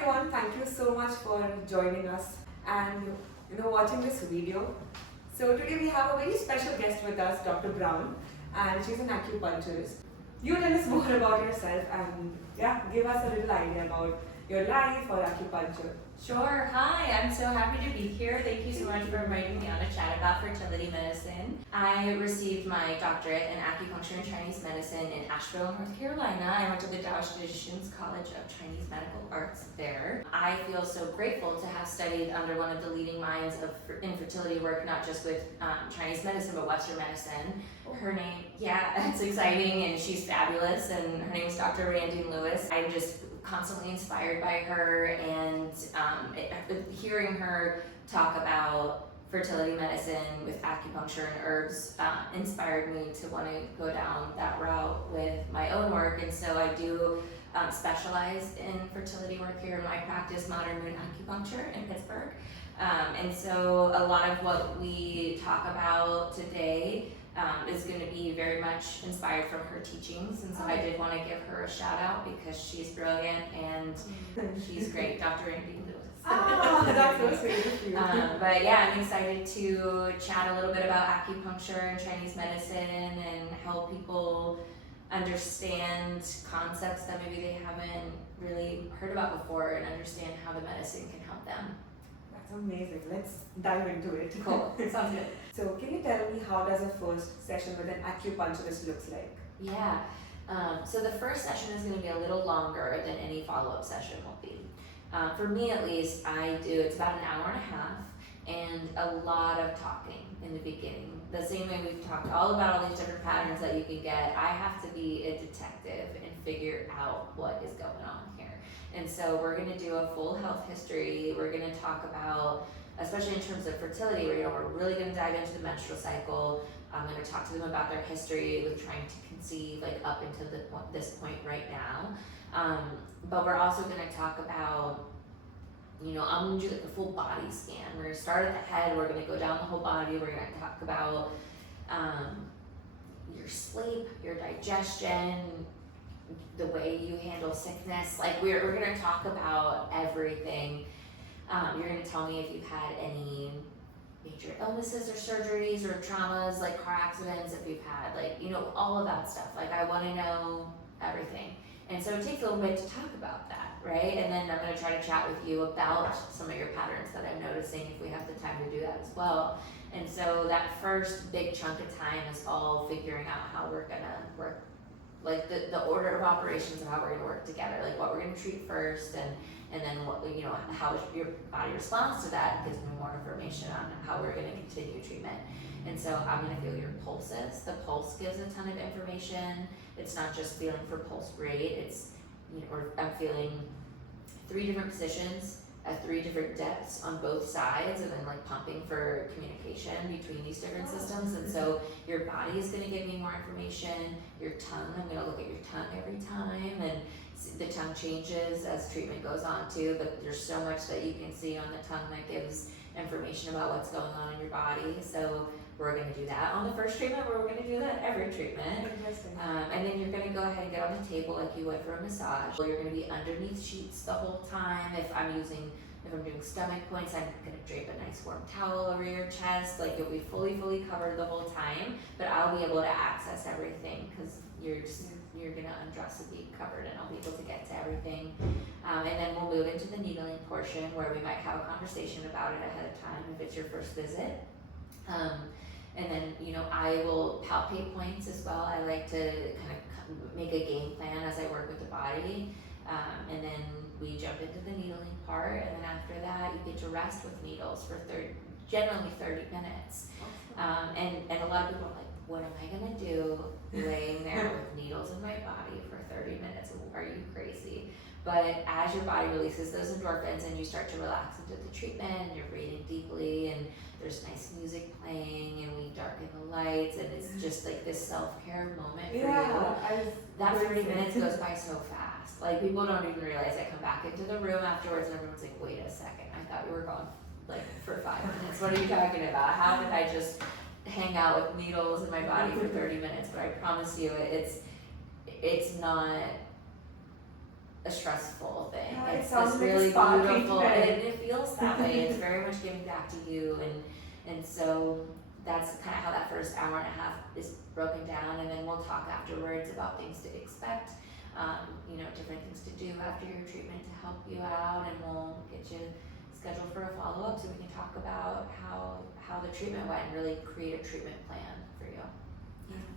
everyone, thank you so much for joining us and watching this video. So today we have a very special guest with us, Dr. Brown, and she's an acupuncturist. You tell us more about yourself and give us a little idea about your life or acupuncture. Sure. Hi, I'm so happy to be here. Thank you so much for inviting me on to chat about fertility medicine. I received my doctorate in acupuncture and Chinese medicine in Asheville, North Carolina. I went to the Daoish College of Chinese Medical Arts there. I feel so grateful to have studied under one of the leading minds of infertility work, not just with Chinese medicine, but Western medicine. Her name, it's exciting, and she's fabulous, and her name is Dr. Randy Lewis. I'm just constantly inspired by her, and hearing her talk about fertility medicine with acupuncture and herbs inspired me to want to go down that route with my own work. And so I do specialize in fertility work here in my practice, Modern Moon Acupuncture in Pittsburgh. And so a lot of what we talk about today is going to be very much inspired from her teachings, and so I did want to give her a shout out because she's brilliant and she's great, Dr. Randy Lewis. That's so sweet. But I'm excited to chat a little bit about acupuncture and Chinese medicine and help people understand concepts that maybe they haven't really heard about before and understand how the medicine can help them. That's amazing. Let's dive into it. Cool. Sounds good. So can you tell me how does a first session with an acupuncturist looks like? So the first session is going to be a little longer than any follow-up session will be. For me at least, it's about an hour and a half and a lot of talking in the beginning. The same way we've talked all about all these different patterns that you can get, I have to be a detective and figure out what is going on here. And so we're going to do a full health history. We're going to talk about, especially in terms of fertility, we're really going to dive into the menstrual cycle. I'm going to talk to them about their history with trying to conceive up until this point right now. But we're also going to talk about, I'm going to do a full body scan. We're going to start at the head. We're going to go down the whole body. We're going to talk about your sleep, your digestion, the way you handle sickness. We're going to talk about everything. You're going to tell me if you've had any major illnesses or surgeries or traumas, like car accidents, if you've had, all of that stuff. I want to know everything. And so it takes a little bit to talk about that, right? And then I'm going to try to chat with you about some of your patterns that I'm noticing if we have the time to do that as well. And so that first big chunk of time is all figuring out how we're going to work, the order of operations of how we're going to work together, what we're going to treat first, and then what how your body responds to that gives me more information on how we're going to continue treatment. And so I'm going to feel your pulses. The pulse gives a ton of information. It's not just feeling for pulse rate. It's I'm feeling 3 different positions at 3 different depths on both sides, and then pumping for communication between these different systems. And so your body is going to give me more information. Your tongue, I'm going to look at your tongue every time, and the tongue changes as treatment goes on too, but there's so much that you can see on the tongue that gives information about what's going on in your body. So we're going to do that on the first treatment, but we're going to do that every treatment. And then you're going to go ahead and get on the table like you would for a massage. You're going to be underneath sheets the whole time. If I'm doing stomach points, I'm going to drape a nice warm towel over your chest. You'll be fully covered the whole time, but I'll be able to access everything because you're going to undress and be covered, and I'll be able to get to everything. And then we'll move into the needling portion where we might have a conversation about it ahead of time if it's your first visit. And then, I will palpate points as well. I like to kind of make a game plan as I work with the body. And then we jump into the needling part, and then after that, you get to rest with needles for generally 30 minutes. And a lot of people are like, what am I going to do laying there with needles in my body for 30 minutes? Are you crazy? But as your body releases those endorphins and you start to relax into the treatment, and you're breathing deeply, and there's nice music playing, and we darken the lights, and it's just this self-care moment for you. That 30 minutes goes by so fast. People don't even realize I come back into the room afterwards, and everyone's like, wait a second, I thought we were gone for 5 minutes. What are you talking about? How did I just hang out with needles in my body for 30 minutes? But I promise you, it's not a stressful thing. Yeah, it's sounds this like a really spa beautiful, and treatment. it feels that way. It's very much giving back to you, and so that's kind of how that first hour and a half is broken down, and then we'll talk afterwards about things to expect, different things to do after your treatment to help you out, and we'll get you scheduled for a follow-up so we can talk about how the treatment went and really create a treatment plan for you.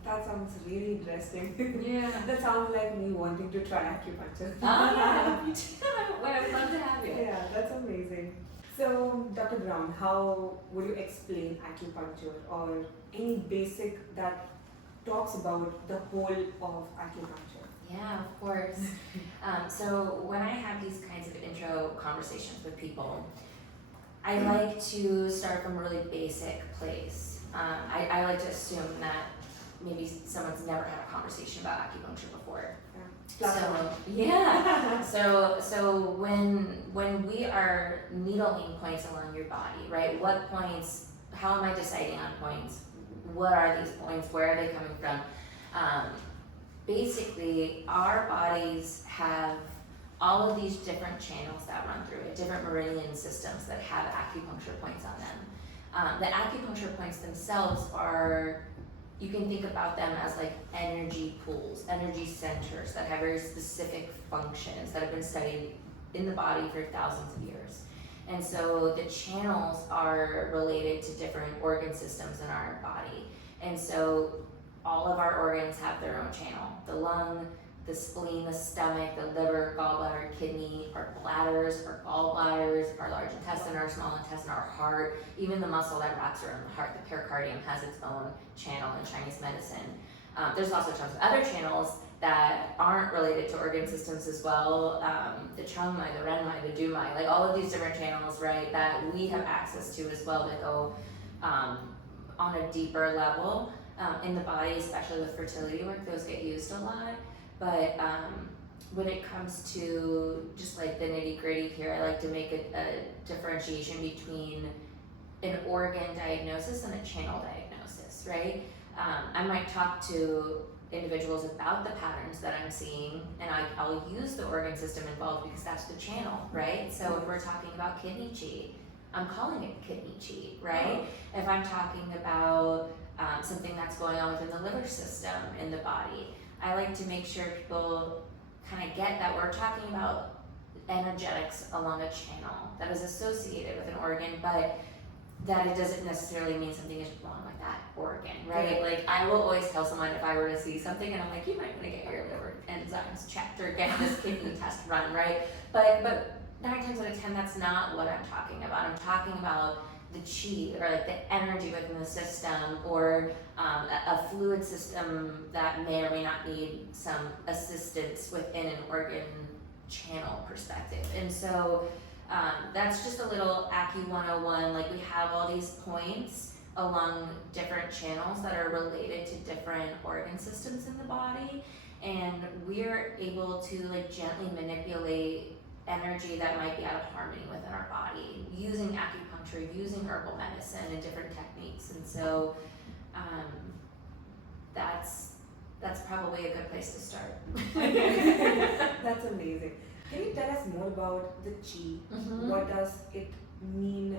That sounds really interesting. Yeah. That sounds like me wanting to try acupuncture. Yeah, me too. Well, I would love to have you. Yeah, that's amazing. So, Dr. Brown, how would you explain acupuncture or any basic that talks about the whole of acupuncture? Yeah, of course. So when I have these kinds of intro conversations with people, I like to start from a really basic place. I like to assume that maybe someone's never had a conversation about acupuncture before. So when we are needling points along your body, right? What points? How am I deciding on points? What are these points? Where are they coming from? Basically, our bodies have all of these different channels that run through it, different meridian systems that have acupuncture points on them. The acupuncture points themselves are, you can think about them as like energy pools, energy centers that have very specific functions that have been studied in the body for thousands of years. And so the channels are related to different organ systems in our body. And so all of our organs have their own channel. The lung, the spleen, the stomach, the liver, gallbladder, kidney, our bladders, our gallbladders, our large intestine, our small intestine, our heart, even the muscle that wraps around the heart, the pericardium, has its own channel in Chinese medicine. There's also tons of other channels that aren't related to organ systems as well. The Changmai, the Renmai, the Dumai, like all of these different channels, right, that we have access to as well that go on a deeper level. In the body, especially with fertility work, those get used a lot. But when it comes to just like the nitty gritty here, I like to make a differentiation between an organ diagnosis and a channel diagnosis, right? I might talk to individuals about the patterns that I'm seeing, and I'll use the organ system involved because that's the channel, right? So if we're talking about kidney chi, I'm calling it kidney chi, right? Oh. If I'm talking about something that's going on within the liver system in the body, I like to make sure people kind of get that we're talking about energetics along a channel that is associated with an organ, but that it doesn't necessarily mean something is wrong with that organ, right? Like I will always tell someone if I were to see something and I'm like, you might want to get your liver enzymes checked or get this kidney test run, right? But 9 times out of 10, that's not what I'm talking about. I'm talking about the chi, or like the energy within the system, or a fluid system that may or may not need some assistance within an organ channel perspective. And so that's just a little Acu 101. Like we have all these points along different channels that are related to different organ systems in the body, and we're able to like gently manipulate energy that might be out of harmony within our body using acupuncture, using herbal medicine and different techniques. And so that's probably a good place to start. That's amazing. Can you tell us more about the chi? Mm-hmm. What does it mean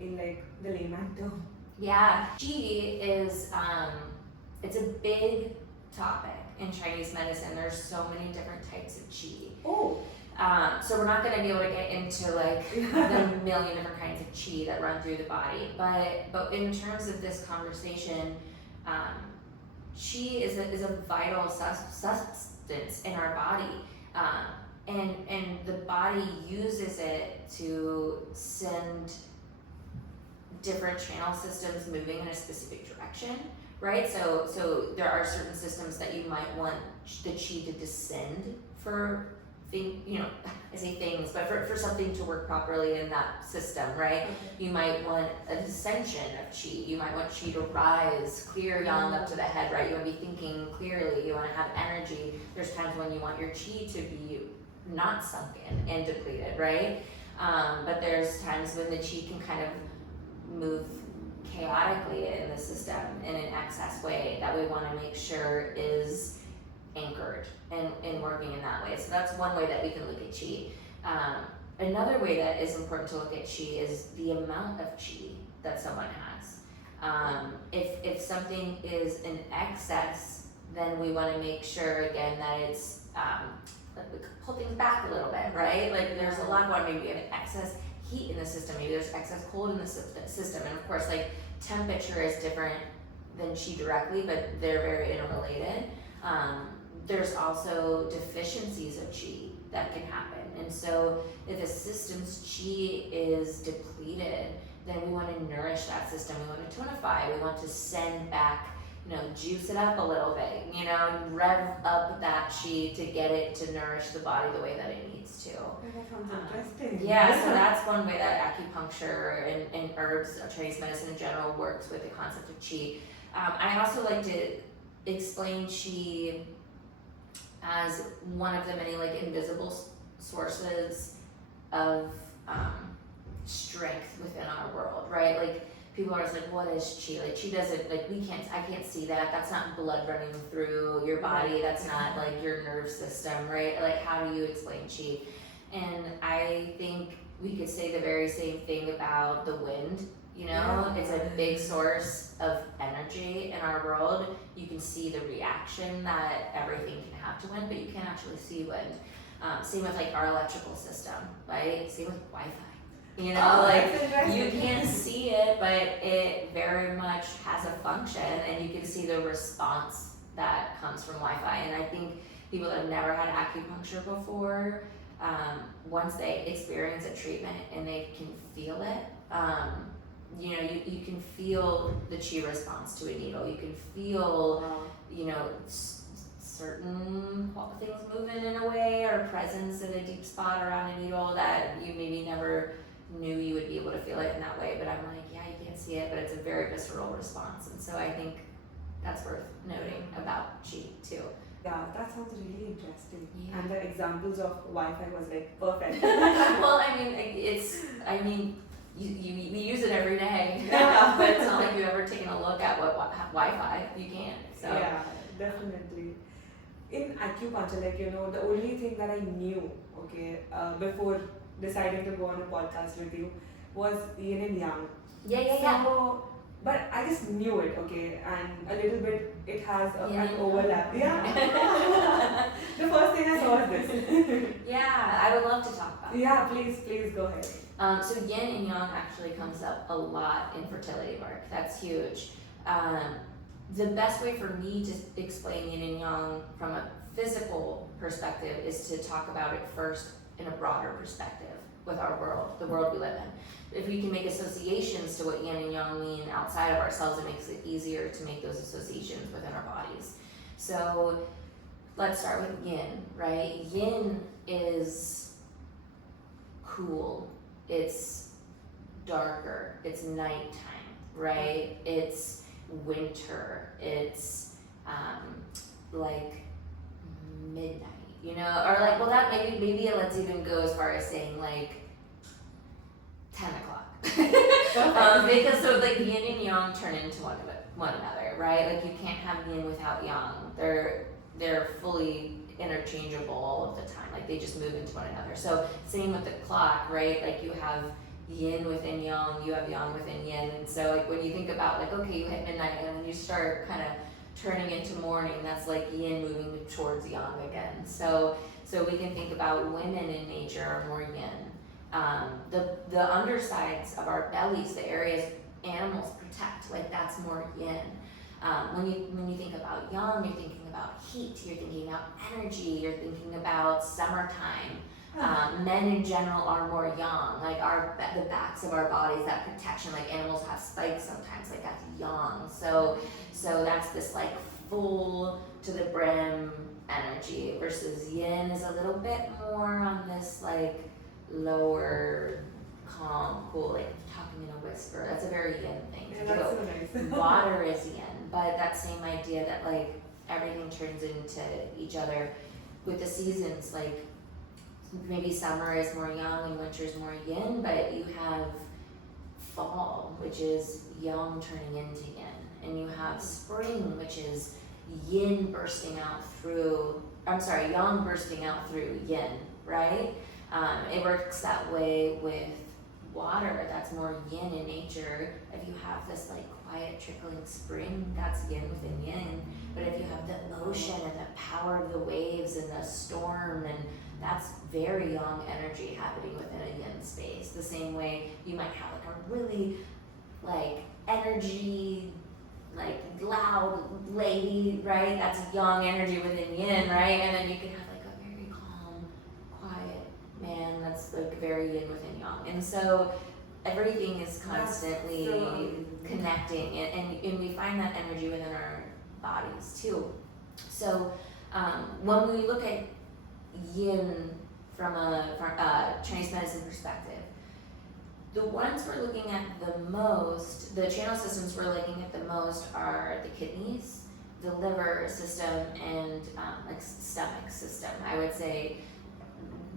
in like the layman term? Yeah, chi is it's a big topic in Chinese medicine. There's so many different types of chi. Oh. So we're not going to be able to get into like the million different kinds of chi that run through the body, but in terms of this conversation, chi is a vital substance in our body, and the body uses it to send different channel systems moving in a specific direction, right? So there are certain systems that you might want the chi to descend for. I say things, but for something to work properly in that system, right? Okay. You might want a descension of chi. You might want chi to rise, clear yang up to the head, right? You want to be thinking clearly. You want to have energy. There's times when you want your chi to be not sunken and depleted, right? But there's times when the chi can kind of move chaotically in the system in an excess way that we want to make sure is anchored and working in that way. So that's one way that we can look at chi. another way that is important to look at chi is the amount of chi that someone has. If something is in excess, then we want to make sure again that it's like we could pull things back a little bit, right? Like there's a lot going on. Maybe we have excess heat in the system. Maybe there's excess cold in the system, and of course, like temperature is different than chi directly, but they're very interrelated. There's also deficiencies of chi that can happen, and so if a system's chi is depleted, then we want to nourish that system. We want to tonify. We want to send back, juice it up a little bit, rev up that chi to get it to nourish the body the way that it needs to. That sounds interesting. Yeah, so that's one way that acupuncture and herbs, Chinese medicine in general, works with the concept of chi. I also like to explain chi as one of the many like invisible sources of strength within our world, right? Like people are just like, what is chi? Like chi doesn't, like I can't see that. That's not blood running through your body. That's not like your nerve system, right? Like how do you explain chi? And I think we could say the very same thing about the wind. It's a big source of energy in our world. You can see the reaction that everything can have to wind, but you can't actually see wind. Same with like our electrical system, right? Same with Wi-Fi. You can't see it, but it very much has a function, and you can see the response that comes from Wi-Fi. And I think people that have never had acupuncture before, once they experience a treatment and they can feel it, you can feel the chi response to a needle. You can feel, certain things moving in a way, or presence in a deep spot around a needle that you maybe never knew you would be able to feel it in that way. But I'm like, yeah, you can't see it, but it's a very visceral response. And so I think that's worth noting about chi too. Yeah, that sounds really interesting. Yeah. And the examples of Wi-Fi was like perfect. Well, we use it every day, but it's not like you've ever taken a look at what Wi-Fi. You can't. So yeah, definitely. In acupuncture, the only thing that I knew, before deciding to go on a podcast with you, was Yin and Yang. Yeah. But I just knew it, and a little bit it has an Yang. overlap. Yeah. The first thing I saw was this. Yeah, I would love to talk about. Yeah, please go ahead. So yin and yang actually comes up a lot in fertility work. That's huge. The best way for me to explain yin and yang from a physical perspective is to talk about it first in a broader perspective with our world, the world we live in. If we can make associations to what yin and yang mean outside of ourselves, it makes it easier to make those associations within our bodies. So let's start with yin, right? Yin is cool. It's darker, it's nighttime, right? It's winter, it's like midnight, or like, well, that maybe let's even go as far as saying like 10 o'clock. Because so like yin and yang turn into one another, right? Like you can't have yin without yang. They're fully interchangeable all of the time. Like they just move into one another. So same with the clock, right? Like you have yin within yang, you have yang within yin. And so like when you think about like, okay, you hit midnight and then you start kind of turning into morning, that's like yin moving towards yang again. So we can think about women in nature are more yin. The undersides of our bellies, the areas animals protect, like that's more yin. When you think about yang, you're thinking about heat, you're thinking about energy, you're thinking about summertime. Men in general are more yang, like the backs of our bodies, that protection, like animals have spikes sometimes, like that's yang. So that's this like full to the brim energy, versus yin is a little bit more on this like lower, calm, cool, like talking in a whisper. That's a very yin thing to do. That's so nice. Water is yin, but that same idea that like everything turns into each other with the seasons, like maybe summer is more yang and winter is more yin, but you have fall, which is yang turning into yin, and you have spring, which is yang bursting out through yin, right? It works that way with water that's more yin in nature. If you have this like quiet trickling spring, that's yin within yin. But if you have the ocean and the power of the waves and the storm, and that's very yang energy happening within a yin space. The same way you might have like a really like energy, like loud lady, right? That's yang energy within yin, right? And then you can have like a very calm, quiet man that's like very yin within yang. And so everything is constantly connecting, and we find that energy within our bodies too. So when we look at yin from a Chinese medicine perspective, the ones we're looking at the most, the channel systems we're looking at the most are the kidneys, the liver system, and like stomach system. I would say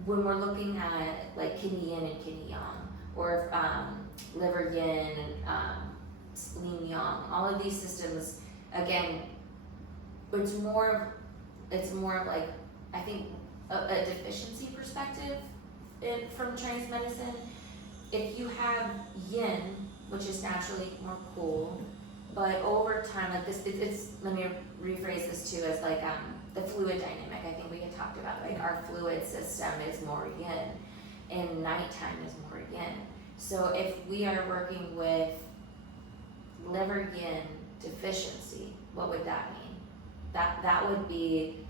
when we're looking at like kidney yin and kidney yang, or liver yin and spleen yang, all of these systems, again, it's more of like, I think a deficiency perspective from Chinese medicine. If you have yin, which is naturally more cool, but over time, like this, it's let me rephrase this too as like the fluid dynamic. I think we had talked about, like our fluid system is more yin, and nighttime is more yin. So if we are working with liver yin deficiency, what would that mean? That would be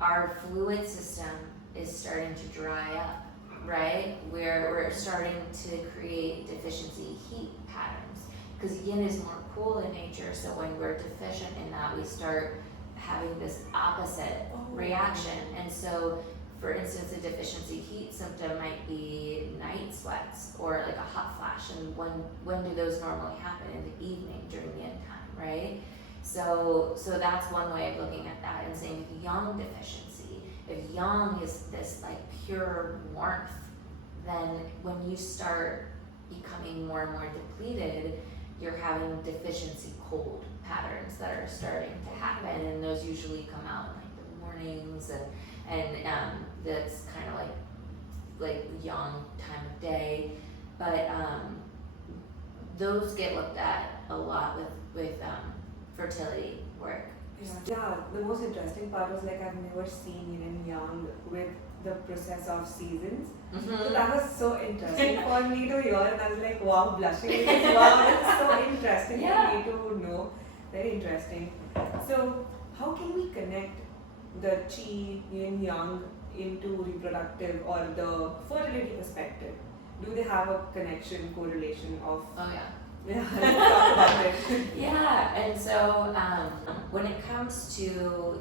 our fluid system is starting to dry up, right? We're starting to create deficiency heat patterns, because yin is more cool in nature. So when we're deficient in that, we start having this opposite reaction. And so, for instance, a deficiency heat symptom might be night sweats or like a hot flash. And when do those normally happen? In the evening during yin time, right? So that's one way of looking at that. And same with yang deficiency. If yang is this like pure warmth, then when you start becoming more and more depleted, you're having deficiency cold patterns that are starting to happen, and those usually come out in like the mornings, and that's kind of like yang time of day. But those get looked at a lot with fertility work. Yeah, the most interesting part was like I've never seen yin and yang with the process of seasons. So that was so interesting for me to hear, and I was like, wow, blushing because wow, that's so interesting for me to know. Very interesting. So how can we connect the chi, yin, yang into reproductive or the fertility perspective? Do they have a connection, correlation of? Oh yeah. Yeah, let's talk about it. Yeah, and so when it comes to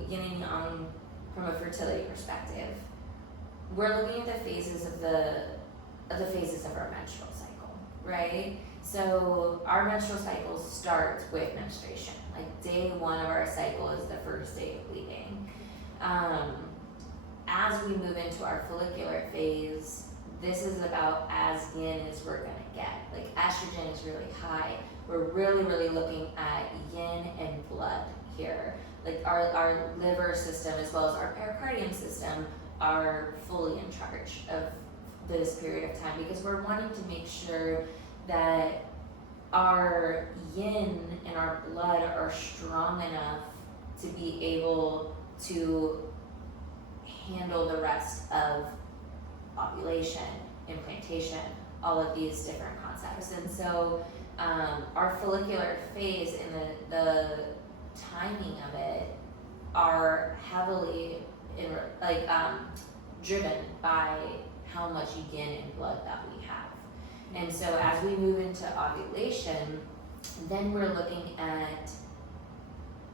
yin and yang from a fertility perspective, we're looking at the phases of our menstrual cycle, right? So our menstrual cycle starts with menstruation. Like day one of our cycle is the first day of bleeding. As we move into our follicular phase, this is about as yin as we're gonna get. Like estrogen is really high. We're really, really looking at yin and blood here. Like our liver system as well as our pericardium system are fully in charge of this period of time, because we're wanting to make sure that our yin and our blood are strong enough to be able to handle the rest of ovulation, implantation, all of these different concepts. And so our follicular phase and the timing of it are heavily driven by how much yin and blood that we have. And so as we move into ovulation, then we're looking at,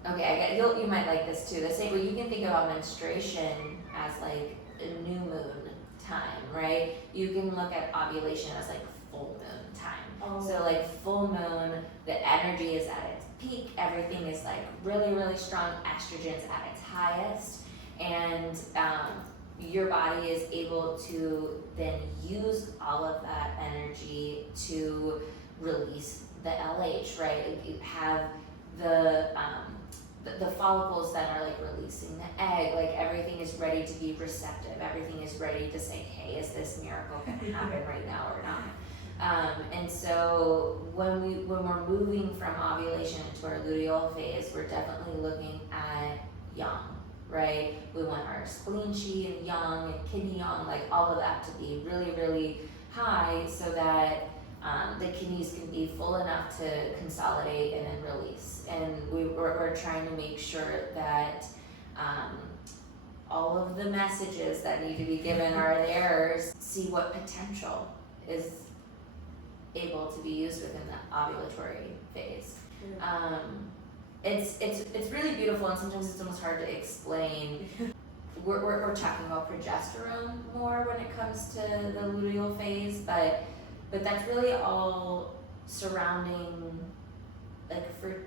you might like this too, the same way you can think about menstruation as like a new moon time, right? You can look at ovulation as like full moon time. So like full moon, the energy is at its peak, everything is like really, really strong, estrogen's at its highest, and your body is able to then use all of that energy to release the LH, right? You have the the follicles that are like releasing the egg, like everything is ready to be receptive. Everything is ready to say, hey, is this miracle going to happen right now or not? And so when we're moving from ovulation into our luteal phase, we're definitely looking at yang, right? We want our spleen chi and yang and kidney yang, like all of that to be really, really high so that the kidneys can be full enough to consolidate and then release. And we're trying to make sure that all of the messages that need to be given are there, see what potential is able to be used within the ovulatory phase. It's really beautiful, and sometimes it's almost hard to explain. We're talking about progesterone more when it comes to the luteal phase, but that's really all surrounding like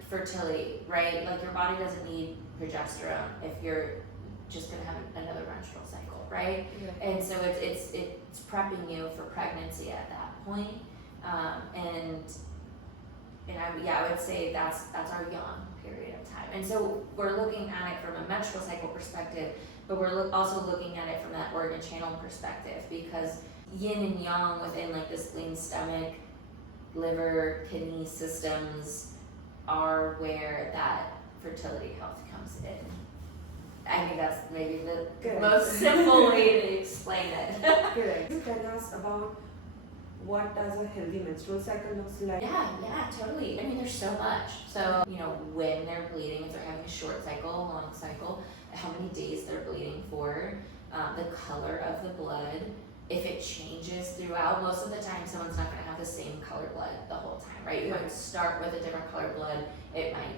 fertility, right? Like your body doesn't need progesterone if you're just gonna have another menstrual cycle, right? Yeah. And so it's prepping you for pregnancy at that point. I would say that's our yang period of time. And so we're looking at it from a menstrual cycle perspective, but we're also looking at it from that organ channel perspective, because yin and yang within like the spleen, stomach, liver, kidney systems are where that fertility health comes in. I think that's maybe the most simple way to explain it. Correct. Tell us about what does a healthy menstrual cycle looks like? Yeah, totally. I mean, there's so much. So, when they're bleeding, if they're having a short cycle, a long cycle, how many days they're bleeding for, the color of the blood, if it changes throughout. Most of the time, someone's not going to have the same color blood the whole time, right? You might start with a different color blood. It might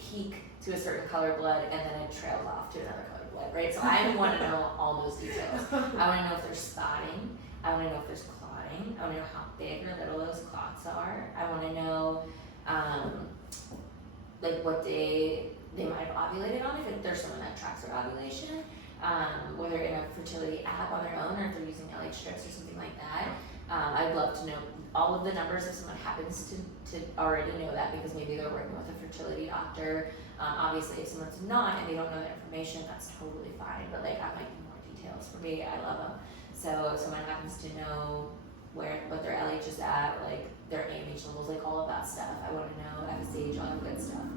peak to a certain color blood, and then it trails off to another color blood, right? So I want to know all those details. I want to know if there's spotting. I want to know if there's clotting. I want to know how big or little those clots are. I want to know like what day they might have ovulated on, if there's someone that tracks their ovulation, whether in a fertility app on their own or if they're using LH strips or something like that. I'd love to know all of the numbers if someone happens to already know that, because maybe they're working with a fertility doctor. Obviously, if someone's not and they don't know that information, that's totally fine, but like that might be more details for me. I love them. So if someone happens to know what their LH is at, like their AMH levels, like all of that stuff, I want to know FSH, all that good stuff.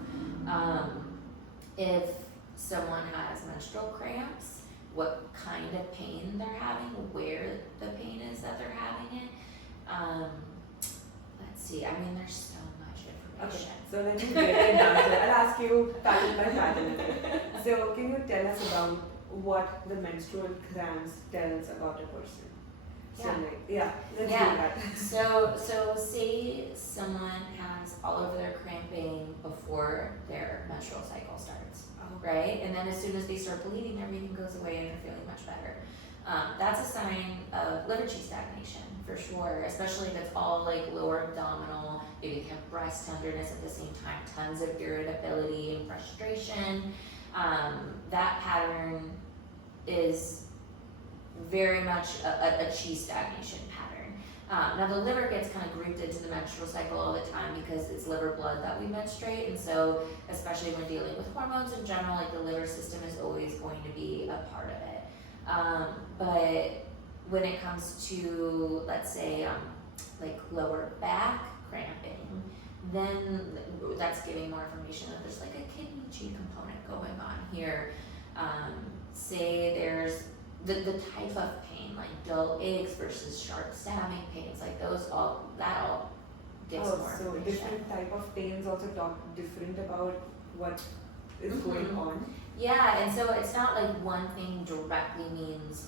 If someone has menstrual cramps, what kind of pain they're having, where the pain is that they're having it. Let's see, I mean, there's so much information. Okay, so let me get it down. I'll ask you pattern by pattern. So can you tell us about what the menstrual cramps tells about a person? Let's do that. So say someone has all over their cramping before their menstrual cycle starts, right? And then as soon as they start bleeding, everything goes away and they're feeling much better. That's a sign of liver chi stagnation for sure, especially if it's all like lower abdominal. Maybe you have breast tenderness at the same time, tons of irritability and frustration. That pattern is very much a chi stagnation pattern. Now the liver gets kind of grouped into the menstrual cycle all the time because it's liver blood that we menstruate, and so especially when dealing with hormones in general, like the liver system is always going to be a part of it. But when it comes to, let's say, like lower back cramping, then that's giving more information that there's like a kidney chi component going on here. Say there's the type of pain, like dull aches versus sharp stabbing pains, like that all gives more so information. Different type of pains also talk different about what is going on. Yeah, and so it's not like one thing directly means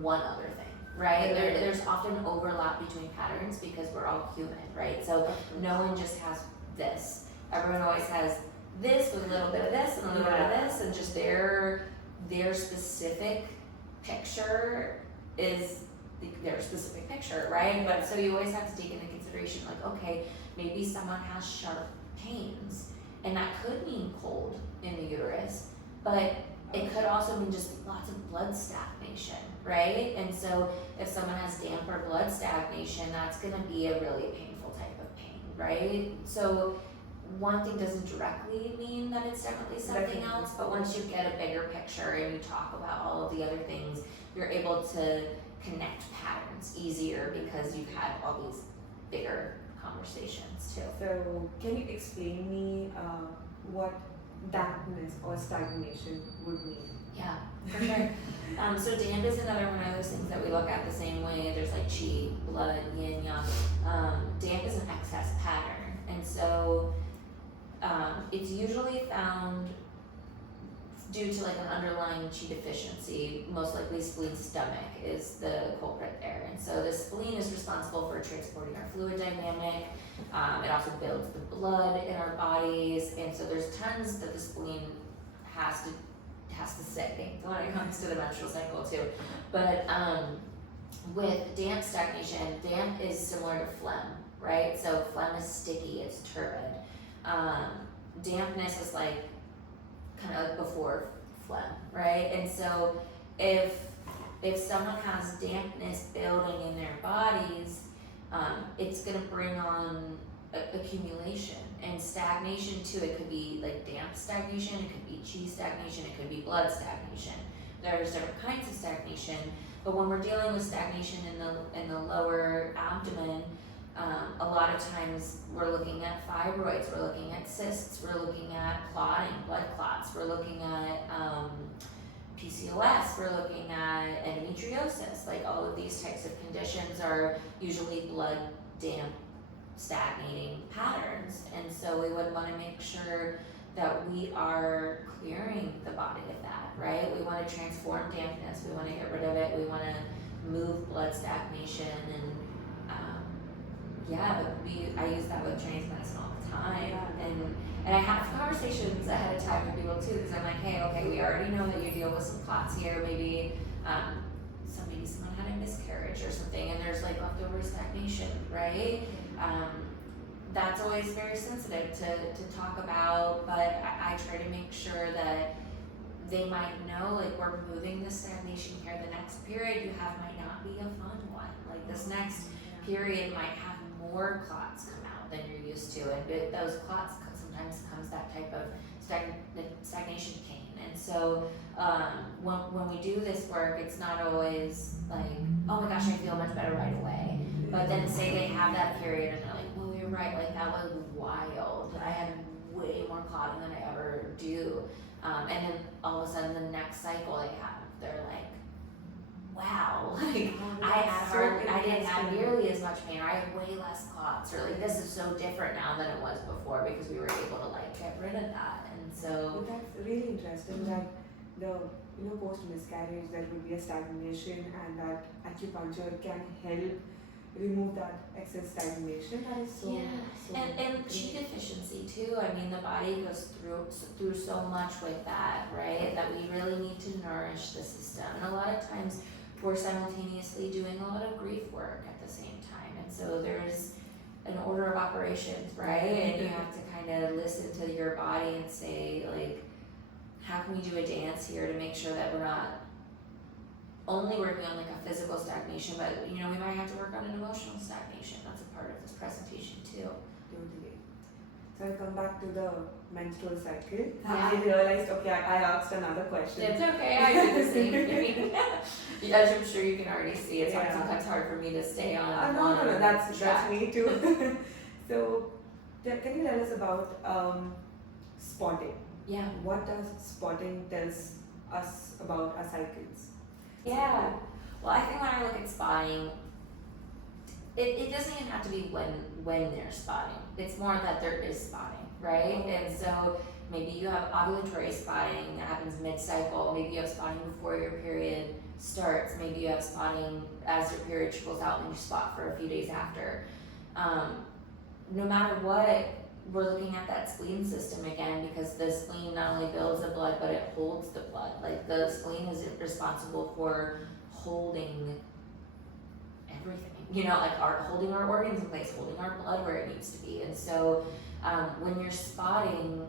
one other thing, right? There's often overlap between patterns because we're all human, right? So no one just has this. Everyone always has this with a little bit of this and a little bit of this, and just their specific picture is their specific picture, right? But so you always have to take into consideration, like, okay, maybe someone has sharp pains, and that could mean cold in the uterus, but it could also mean just lots of blood stagnation, right? And so if someone has damper blood stagnation, that's gonna be a really painful type of pain, right? So one thing doesn't directly mean that it's definitely something Definitely. else, but once you get a bigger picture and you talk about all of the other things, you're able to connect patterns easier because you've had all these bigger conversations too. So, can you explain me what dampness or stagnation would mean? Yeah, for sure. So damp is another one of those things that we look at the same way. There's like chi, blood, yin, yang. Damp is an excess pattern, and so it's usually found due to like an underlying chi deficiency. Most likely spleen stomach is the culprit there, and so the spleen is responsible for transporting our fluid dynamic. It also builds the blood in our bodies, and so there's tons that the spleen has to say when it comes to the menstrual cycle too. But with damp stagnation, damp is similar to phlegm, right? So phlegm is sticky, it's turbid. Dampness is like kind of like before phlegm, right? And so if someone has dampness building in their bodies, it's gonna bring on accumulation. And stagnation too, it could be like damp stagnation, it could be chi stagnation, it could be blood stagnation. There's different kinds of stagnation, but when we're dealing with stagnation in the lower abdomen, a lot of times we're looking at fibroids, we're looking at cysts, we're looking at clotting, blood clots, we're looking at PCOS, we're looking at endometriosis. Like all of these types of conditions are usually blood damp stagnating patterns, and so we would want to make sure that we are clearing the body of that, right? We want to transform dampness, we want to get rid of it, we want to move blood stagnation, and I use that with Chinese medicine all the time, and I have conversations ahead of time with people too, because I'm like, hey, okay, we already know that you deal with some clots here, maybe someone had a miscarriage or something, and there's like leftover stagnation, right? That's always very sensitive to talk about, but I try to make sure that they might know, like, we're moving the stagnation here. The next period you have might not be a fun one. Like, this next period might have more clots come out than you're used to, and those clots sometimes comes that type of stagnation pain. And so when we do this work, it's not always like, oh my gosh, I feel much better right away. But then say they have that period and they're like, well, you're right, like that was wild. I had way more clotting than I ever do. And then all of a sudden the next cycle they're like, wow, like I didn't have nearly as much pain, or I had way less clots, or like this is so different now than it was before because we were able to like get rid of that. And so that's really interesting that the post miscarriage there will be a stagnation, and that acupuncture can help remove that excess stagnation. That is so and chi deficiency too. I mean, the body goes through so much with that, right? That we really need to nourish the system. And a lot of times we're simultaneously doing a lot of grief work at the same time, and so there's an order of operations, right? And you have to kind of listen to your body and say, like, how can we do a dance here to make sure that we're not only working on like a physical stagnation, but we might have to work on an emotional stagnation. That's a part of this presentation too. Totally. So I'll come back to the menstrual cycle. Yeah. I realized, okay, I asked another question. It's okay, I do the same thing. As I'm sure you can already see, it's sometimes hard for me to stay on. No, that's me too. So, can you tell us about spotting? Yeah. What does spotting tells us about our cycles? Yeah. Well, I think when I look at spotting, it doesn't even have to be when they're spotting. It's more that there is spotting, right? Oh. And so maybe you have ovulatory spotting that happens mid-cycle. Maybe you have spotting before your period starts. Maybe you have spotting as your period trickles out and you spot for a few days after. No matter what, we're looking at that spleen system again, because the spleen not only builds the blood, but it holds the blood. Like the spleen is responsible for holding everything, like holding our organs in place, holding our blood where it needs to be. And so when you're spotting,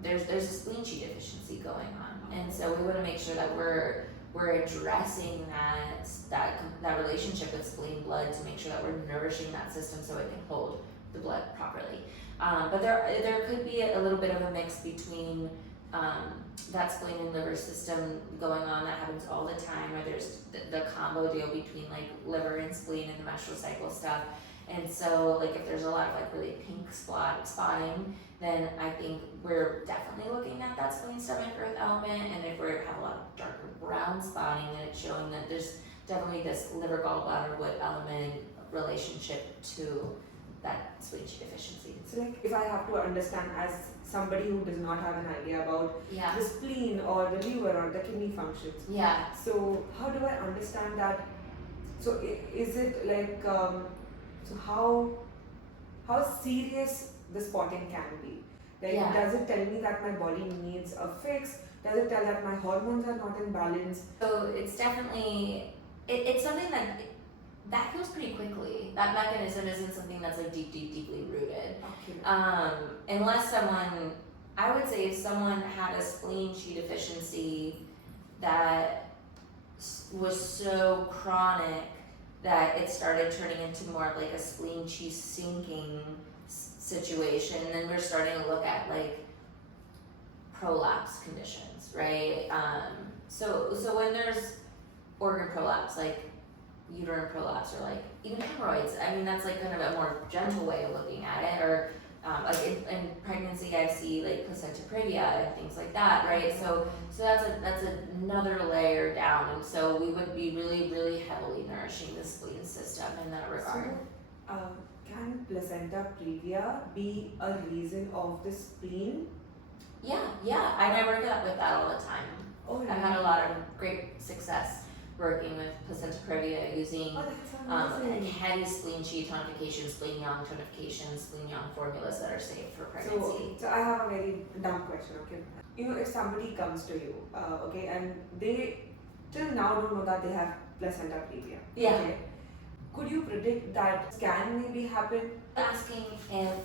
there's a spleen chi deficiency going on. And so we want to make sure that we're addressing that relationship with spleen blood to make sure that we're nourishing that system so it can hold the blood properly. But there could be a little bit of a mix between that spleen and liver system going on. That happens all the time, or there's the combo deal between like liver and spleen and the menstrual cycle stuff. And so like if there's a lot of like really pink spotting, then I think we're definitely looking at that spleen stomach growth element. And if we have a lot of darker brown spotting, then it's showing that there's definitely this liver gallbladder wood element relationship to that spleen chi deficiency. So like if I have to understand as somebody who does not have an idea about Yeah. the spleen or the liver or the kidney functions, Yeah. so how do I understand that? So is it like so how serious the spotting can be? Like Yeah. does it tell me that my body needs a fix? Does it tell that my hormones are not in balance? So it's definitely it's something that heals pretty quickly. That mechanism isn't something that's like deeply rooted. Okay. Unless someone, I would say if someone had a spleen chi deficiency that was so chronic that it started turning into more of like a spleen chi sinking situation, then we're starting to look at like prolapse conditions, right? So when there's organ prolapse, like uterine prolapse or like even hemorrhoids, I mean that's like kind of a more gentle way of looking at it, or like in pregnancy I see like placenta previa and things like that, right? So that's another layer down, and so we would be really heavily nourishing the spleen system in that regard. So, can placenta previa be a reason of the spleen? Yeah, I work with that all the time. Oh, really? I've had a lot of great success working with placenta previa using Oh, that's amazing. heavy spleen chi tonification, spleen yang tonification, spleen yang formulas that are safe for pregnancy. So I have a very dumb question, okay? You know, if somebody comes to you, okay, and they till now don't know that they have placenta previa. Yeah. Okay, could you predict that scan maybe happen? Asking if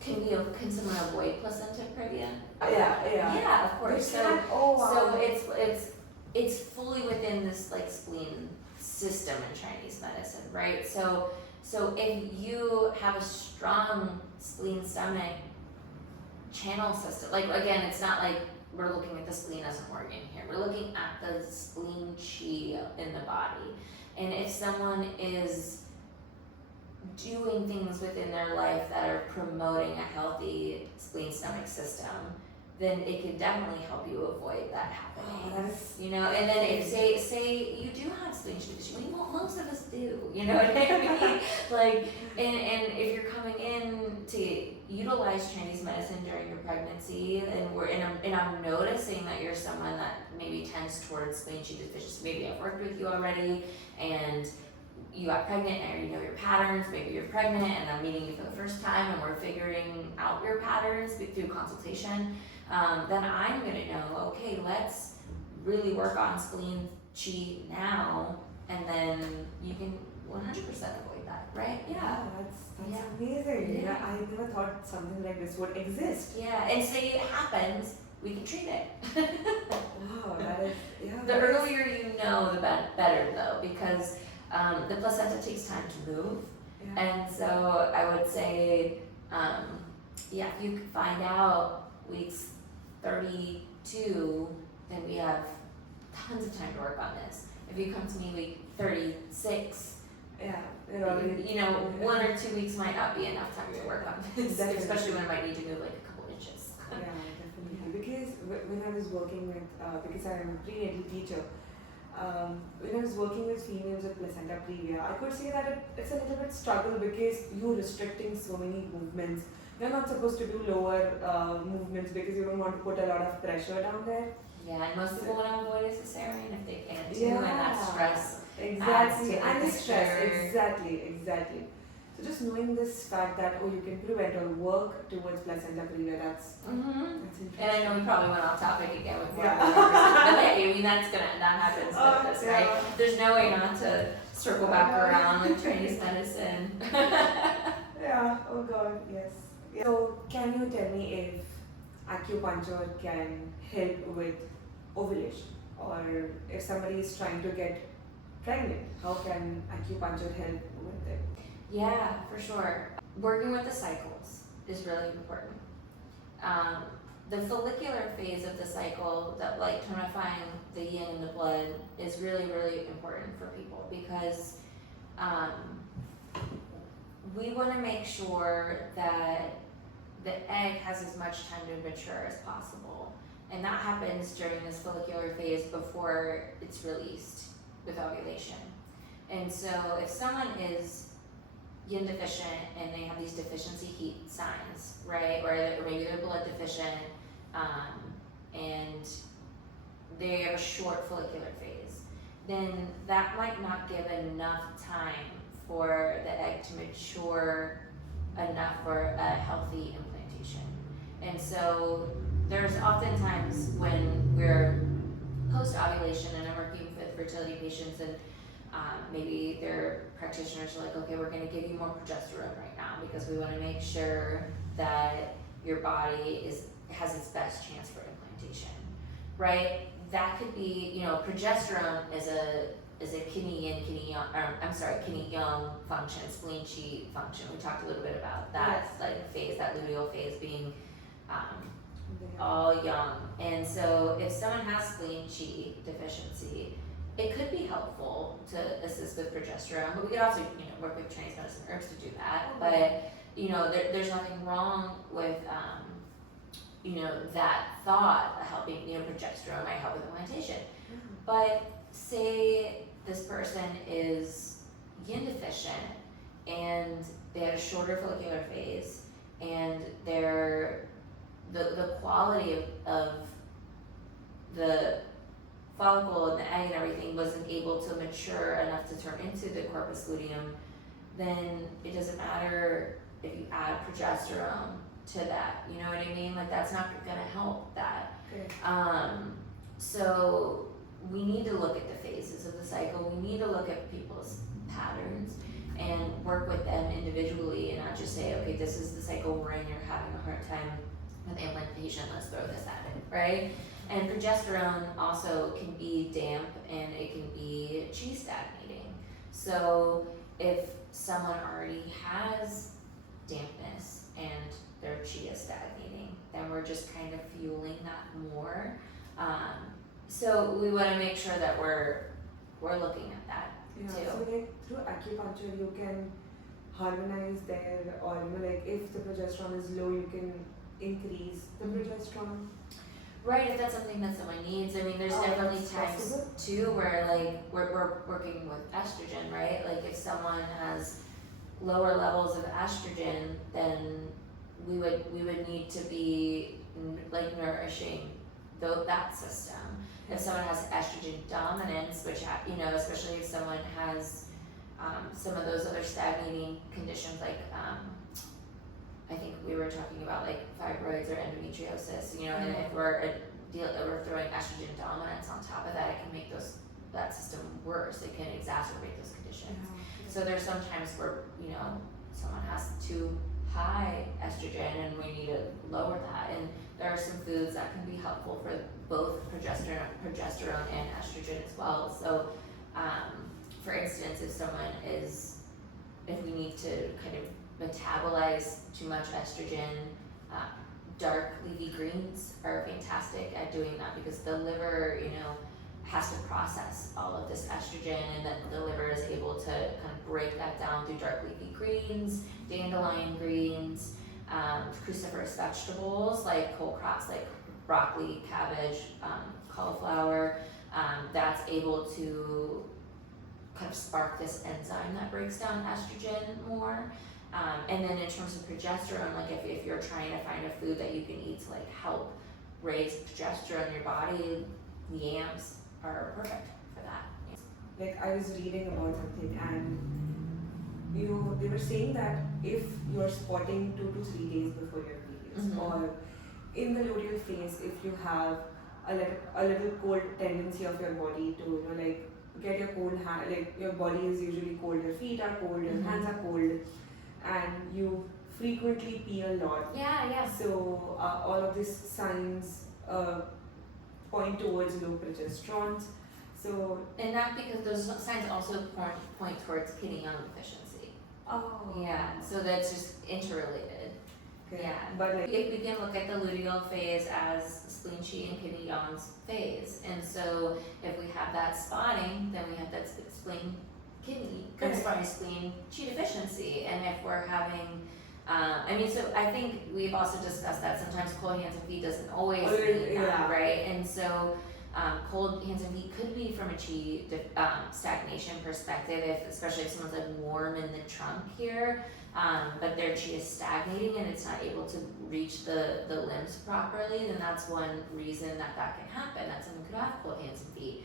can someone avoid placenta previa? Yeah. Of course. They can? Oh, wow. So it's fully within this like spleen system in Chinese medicine, right? So if you have a strong spleen stomach channel system, like again, it's not like we're looking at the spleen as an organ here. We're looking at the spleen chi in the body. And if someone is doing things within their life that are promoting a healthy spleen stomach system, then it could definitely help you avoid that happening. Oh, that's you know, and then if say you do have spleen chi deficiency, well, most of us do, you know what I mean? Like, and if you're coming in to utilize Chinese medicine during your pregnancy, and I'm noticing that you're someone that maybe tends towards spleen chi deficiency, maybe I've worked with you already, and you got pregnant and you know your patterns, maybe you're pregnant and I'm meeting you for the first time and we're figuring out your patterns through consultation, then I'm gonna know, okay, let's really work on spleen chi now, and then you can 100% avoid that, right? Yeah. That's amazing. Yeah. I never thought something like this would exist. Yeah, and say it happens, we can treat it. Wow, that is, yeah. The earlier you know, the better though, because the placenta takes time to move. Yeah. And so I would say, if you can find out weeks 32, then we have tons of time to work on this. If you come to me week 36, Yeah, 1 or 2 weeks might not be enough time to work on this, Definitely. especially when I might need to move like a couple inches. Yeah, definitely. Because when I was working with, because I am a prenatal teacher, when I was working with females with placenta previa, I could say that it's a little bit struggle because you're restricting so many movements. You're not supposed to do lower movements because you don't want to put a lot of pressure down there. Yeah, and most people want to avoid a cesarean if they can too, and that stress. Exactly, adds to and the the stress, picture. exactly. So just knowing this fact that you can prevent or work towards placenta previa, that's interesting. And I know we probably went off topic again with more Yeah. but I mean that happens with this, yeah. right? There's no way not to circle back around with Chinese medicine. Yeah, oh god, yes. So can you tell me if acupuncture can help with ovulation, or if somebody is trying to get pregnant, how can acupuncture help with it? Yeah, for sure. working with the cycles is really important. The follicular phase of the cycle, that like tonifying the yin in the blood, is really, really important for people because we want to make sure that the egg has as much time to mature as possible. And that happens during this follicular phase before it's released with ovulation. And so if someone is yin deficient and they have these deficiency heat signs, right? Or maybe they're blood deficient, and they have a short follicular phase, then that might not give enough time for the egg to mature enough for a healthy implantation. And so there's oftentimes when we're post-ovulation and I'm working with fertility patients and maybe their practitioners are like, okay, we're going to give you more progesterone right now because we want to make sure that your body has its best chance for implantation, right? That could be, you know, progesterone is a kidney yin, kidney yang, kidney yang function, spleen chi function. We talked a little bit about that, Yes. like phase, that luteal phase being all young. And so if someone has spleen chi deficiency, it could be helpful to assist with progesterone, but we could also, you know, work with Chinese medicine herbs to do that. But, you know, there's nothing wrong with, you know, that thought of helping, you know, progesterone might help with implantation. Mm-hmm. But say this person is yin deficient and they had a shorter follicular phase and the quality of the follicle and the egg and everything wasn't able to mature enough to turn into the corpus luteum, then it doesn't matter if you add progesterone to that, you know what I mean? Like that's not gonna help that. Okay. So we need to look at the phases of the cycle, we need to look at people's patterns and work with them individually and not just say, okay, this is the cycle we're in, you're having a hard time with implantation, let's throw this at it, right? And progesterone also can be damp and it can be chi stagnating. So if someone already has dampness and their chi is stagnating, then we're just kind of fueling that more. So we want to make sure that we're looking at that Yeah, too. so like through acupuncture you can harmonize there, or you know, like if the progesterone is low you can increase the progesterone. Right, if that's something that someone needs. I mean, there's definitely that's times possible. too where like we're working with estrogen, right? Like if someone has lower levels of estrogen, then we would need to be like nourishing that system. If someone has estrogen dominance, which you know, especially if someone has some of those other stagnating conditions, like I think we were talking about like fibroids or endometriosis, you know, and if we're throwing estrogen dominance on top of that, it can make that system worse. It can exacerbate those conditions. So there's sometimes where, you know, someone has too high estrogen and we need to lower that. And there are some foods that can be helpful for both progesterone and estrogen as well. So, for instance, if we need to kind of metabolize too much estrogen, dark leafy greens are fantastic at doing that because the liver, you know, has to process all of this estrogen, and then the liver is able to kind of break that down through dark leafy greens, dandelion greens, cruciferous vegetables like whole crops like broccoli, cabbage, cauliflower. That's able to kind of spark this enzyme that breaks down estrogen more. And then in terms of progesterone, like if you're trying to find a food that you can eat to like help raise progesterone in your body, yams are perfect for that. Like I was reading about something and they were saying that if you're spotting 2 to 3 days before your periods, or in the luteal phase, if you have a little cold tendency of your body to, you know, like get your cold hand, like your body is usually cold, your feet are cold, your hands are cold, and you frequently pee a lot. Yeah. So all of these signs point towards low progesterone. So and that because those signs also point towards kidney yang deficiency Oh. Yeah, so that's just interrelated. Okay. Yeah. But like, If we can look at the luteal phase as Spleen Chi and Kidney Yang's phase, and so if we have that spotting, then we have that spleen Chi deficiency, and if we're having so I think we've also discussed that sometimes cold hands and feet doesn't always mean that, right? And so cold hands and feet could be from a stagnation perspective, especially if someone's like warm in the trunk here, but their chi is stagnating and it's not able to reach the limbs properly, then that's one reason that can happen, that someone could have cold hands and feet.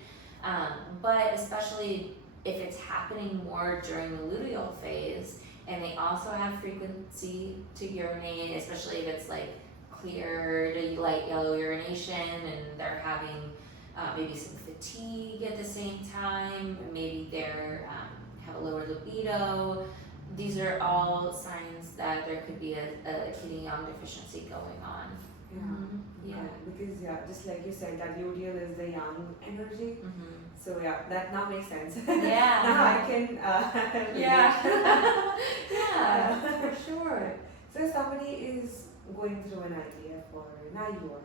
But especially if it's happening more during the luteal phase, and they also have frequency to urinate, especially if it's like clear to light yellow urination and they're having maybe some fatigue at the same time, maybe they're have a lower libido. These are all signs that there could be a Kidney Yang deficiency going on. Yeah. Because just like you said, that luteal is the yang energy. Mm-hmm. So that now makes sense. Yeah. Now I can. Yeah, for sure. So if somebody is going through an IVF or an IUI,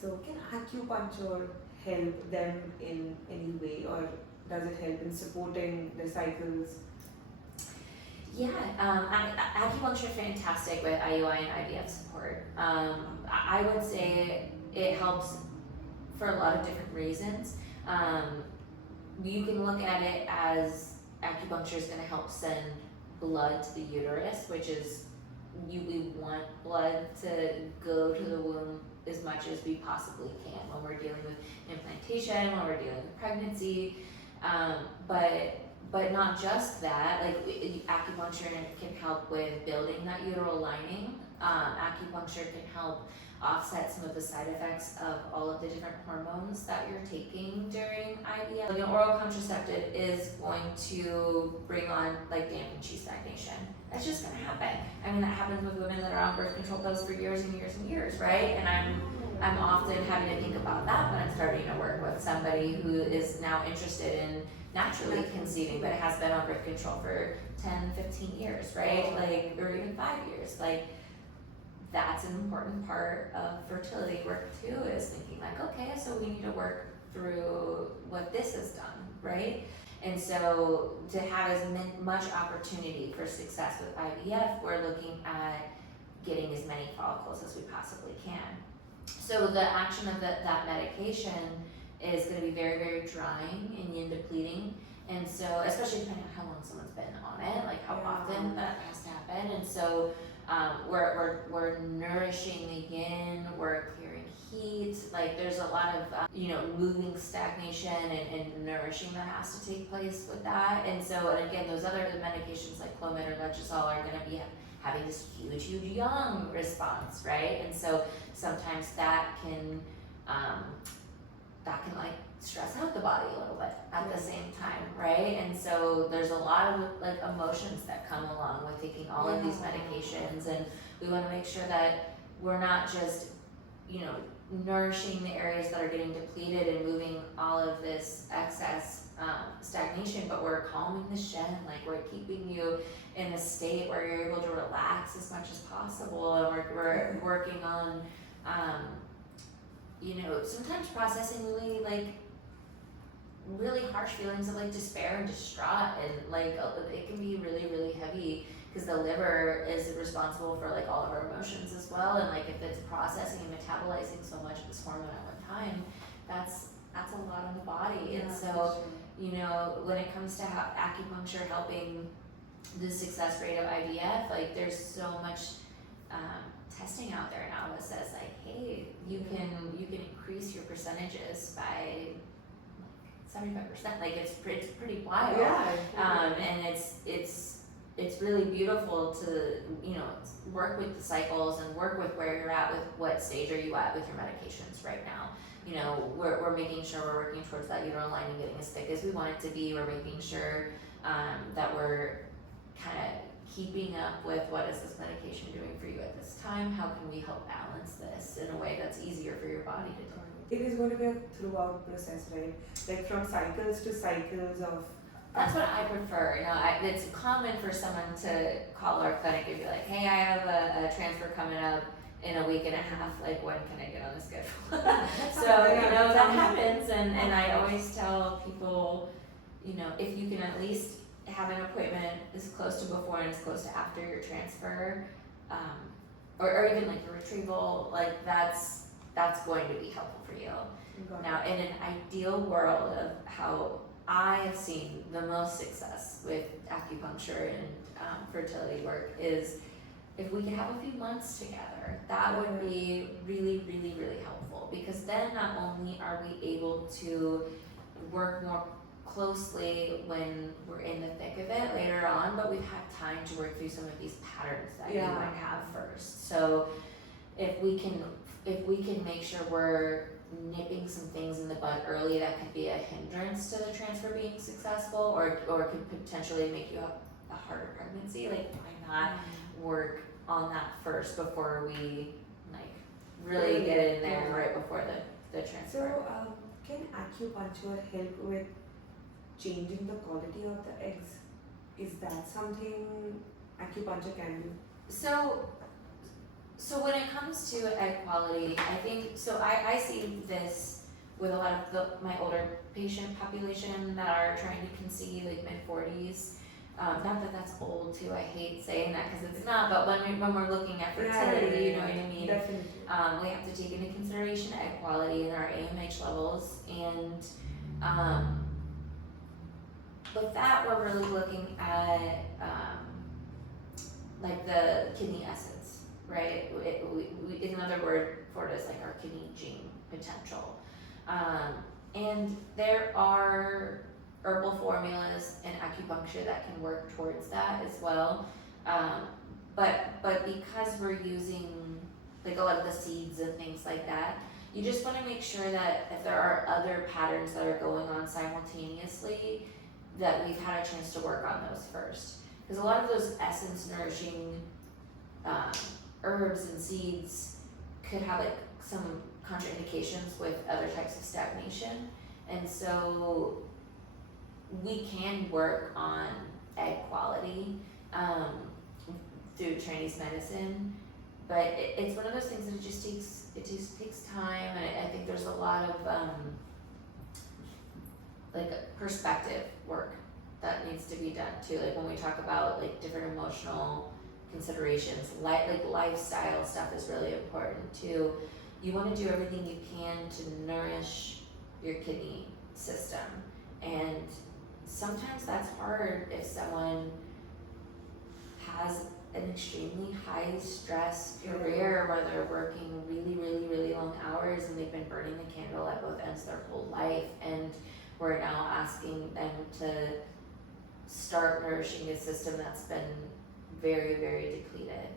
so can acupuncture help them in any way, or does it help in supporting the cycles? Yeah, acupuncture is fantastic with IUI and IVF support. I would say it helps for a lot of different reasons. You can look at it as acupuncture is going to help send blood to the uterus, which is we want blood to go to the womb as much as we possibly can when we're dealing with implantation, when we're dealing with pregnancy, but not just that. Like acupuncture can help with building that uteral lining. Acupuncture can help offset some of the side effects of all of the different hormones that you're taking during IVF. An oral contraceptive is going to bring on like Dampness stagnation. That's just going to happen. I mean, that happens with women that are on birth control pills for years and years and years, right? And I'm often having to think about that when I'm starting to work with somebody who is now interested in naturally conceiving, but has been on birth control for 10, 15 years, right? Like, or even 5 years. Like, that's an important part of fertility work too, is thinking like, okay, so we need to work through what this has done, right? And so to have as much opportunity for success with IVF, we're looking at getting as many follicles as we possibly can. So the action of that medication is going to be very, very drying and yin depleting. And so, especially depending on how long someone's been on it, like how often that has to happen. And so we're nourishing the yin, we're clearing heat, like there's a lot of, moving stagnation and nourishing that has to take place with that. And so, and again, those other medications like Clomid or Letrozole are going to be having this huge yang response, right? And so sometimes that can like stress out the body a little bit at the same time, right? And so there's a lot of like emotions that come along with taking all of these medications, and we want to make sure that we're not just, nourishing the areas that are getting depleted and moving all of this excess stagnation, but we're calming the shen, like we're keeping you in a state where you're able to relax as much as possible, and we're working on sometimes processing really harsh feelings of like despair and distraught, and like it can be really, really heavy because the liver is responsible for like all of our emotions as well, and like if it's processing and metabolizing so much of this hormone at one time, that's a lot on the body. And so when it comes to acupuncture helping the success rate of IVF, like there's so much testing out there now that says like, hey, you can increase your percentages by 75%. Like it's pretty wild. And it's really beautiful to work with the cycles and work with where you're at, with what stage are you at with your medications right now. We're making sure we're working towards that uterine lining getting as thick as we want it to be. We're making sure that we're kind of keeping up with what is this medication doing for you at this time. How can we help balance this in a way that's easier for your body to do? It is going to be a throughout process, right? Like from cycles to cycles of That's what I prefer. You know, it's common for someone to call our clinic and be like, "Hey, I have a transfer coming up in a week and a half. Like, when can I get on the schedule?" So you know that happens, and I always tell people, you know, if you can at least have an appointment as close to before and as close to after your transfer, or even like a retrieval, like that's going to be helpful for you. Now, in an ideal world of how I have seen the most success with acupuncture and fertility work is if we could have a few months together. That would be really, really, really helpful, because then not only are we able to work more closely when we're in the thick of it later on, but we've had time to work through some of these patterns that you might have first. So if we can make sure we're nipping some things in the bud early that could be a hindrance to the transfer being successful, or could potentially make you have a harder pregnancy, like why not work on that first before we like really get in there right before the transfer. So can acupuncture help with changing the quality of the eggs? Is that something acupuncture can do? So when it comes to egg quality, I think, so I see this with a lot of my older patient population that are trying to conceive, like mid-40s. Not that that's old too, I hate saying that because it's not, but when we're looking at fertility, you know what I mean? Definitely. We have to take into consideration egg quality and our AMH levels, and with that we're really looking at like the kidney essence, right? Another word for it is like our kidney gene potential. And there are herbal formulas and acupuncture that can work towards that as well. But because we're using like a lot of the seeds and things like that, you just want to make sure that if there are other patterns that are going on simultaneously, that we've had a chance to work on those first. Because a lot of those essence nourishing herbs and seeds could have like some contraindications with other types of stagnation, and so we can work on egg quality through Chinese medicine, but it's one of those things that it just takes time, and I think there's a lot of like perspective work that needs to be done too. Like when we talk about like different emotional considerations, like lifestyle stuff is really important too. You want to do everything you can to nourish your kidney system, and sometimes that's hard if someone has an extremely high stress career where they're working really, really, really long hours and they've been burning the candle at both ends their whole life, and we're now asking them to start nourishing a system that's been very, very depleted.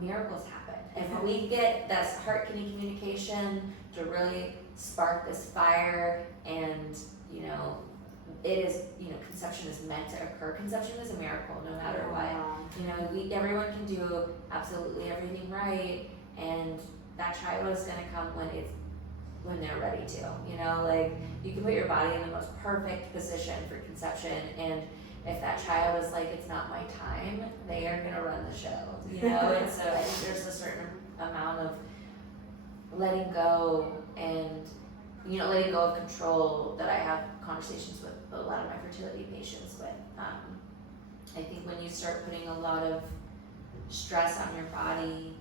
Miracles happen. And when we get this heart-kidney communication to really spark this fire, and you know, it is, you know, conception is meant to occur. Conception is a miracle no matter what. You know, everyone can do absolutely everything right, and that child is gonna come when they're ready to. You know, like you can put your body in the most perfect position for conception, and if that child is like, it's not my time, they are gonna run the show, you know? And so I think there's a certain amount of letting go and, you know, letting go of control that I have conversations with a lot of my fertility patients with. I think when you start putting a lot of stress on your body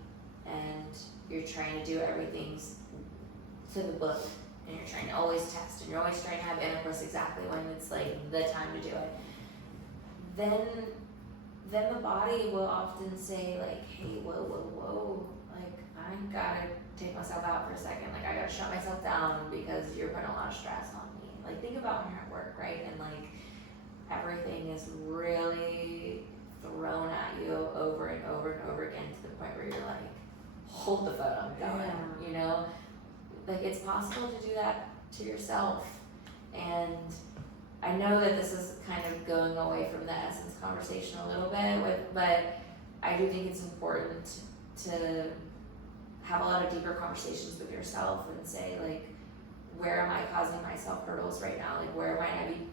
and you're trying to do everything to the book, and you're trying to always test, and you're always trying to have intercourse exactly when it's like the time to do it, then the body will often say like, hey, whoa, like I gotta take myself out for a second, like I gotta shut myself down because you're putting a lot of stress on me. Like think about when you're at work, right? And like everything is really thrown at you over and over and over again to the point where you're like, hold the phone, I'm going, you know? Like it's possible to do that to yourself. And I know that this is kind of going away from the essence conversation a little bit, but I do think it's important to have a lot of deeper conversations with yourself and say like, where am I causing myself hurdles right now? Like where might I be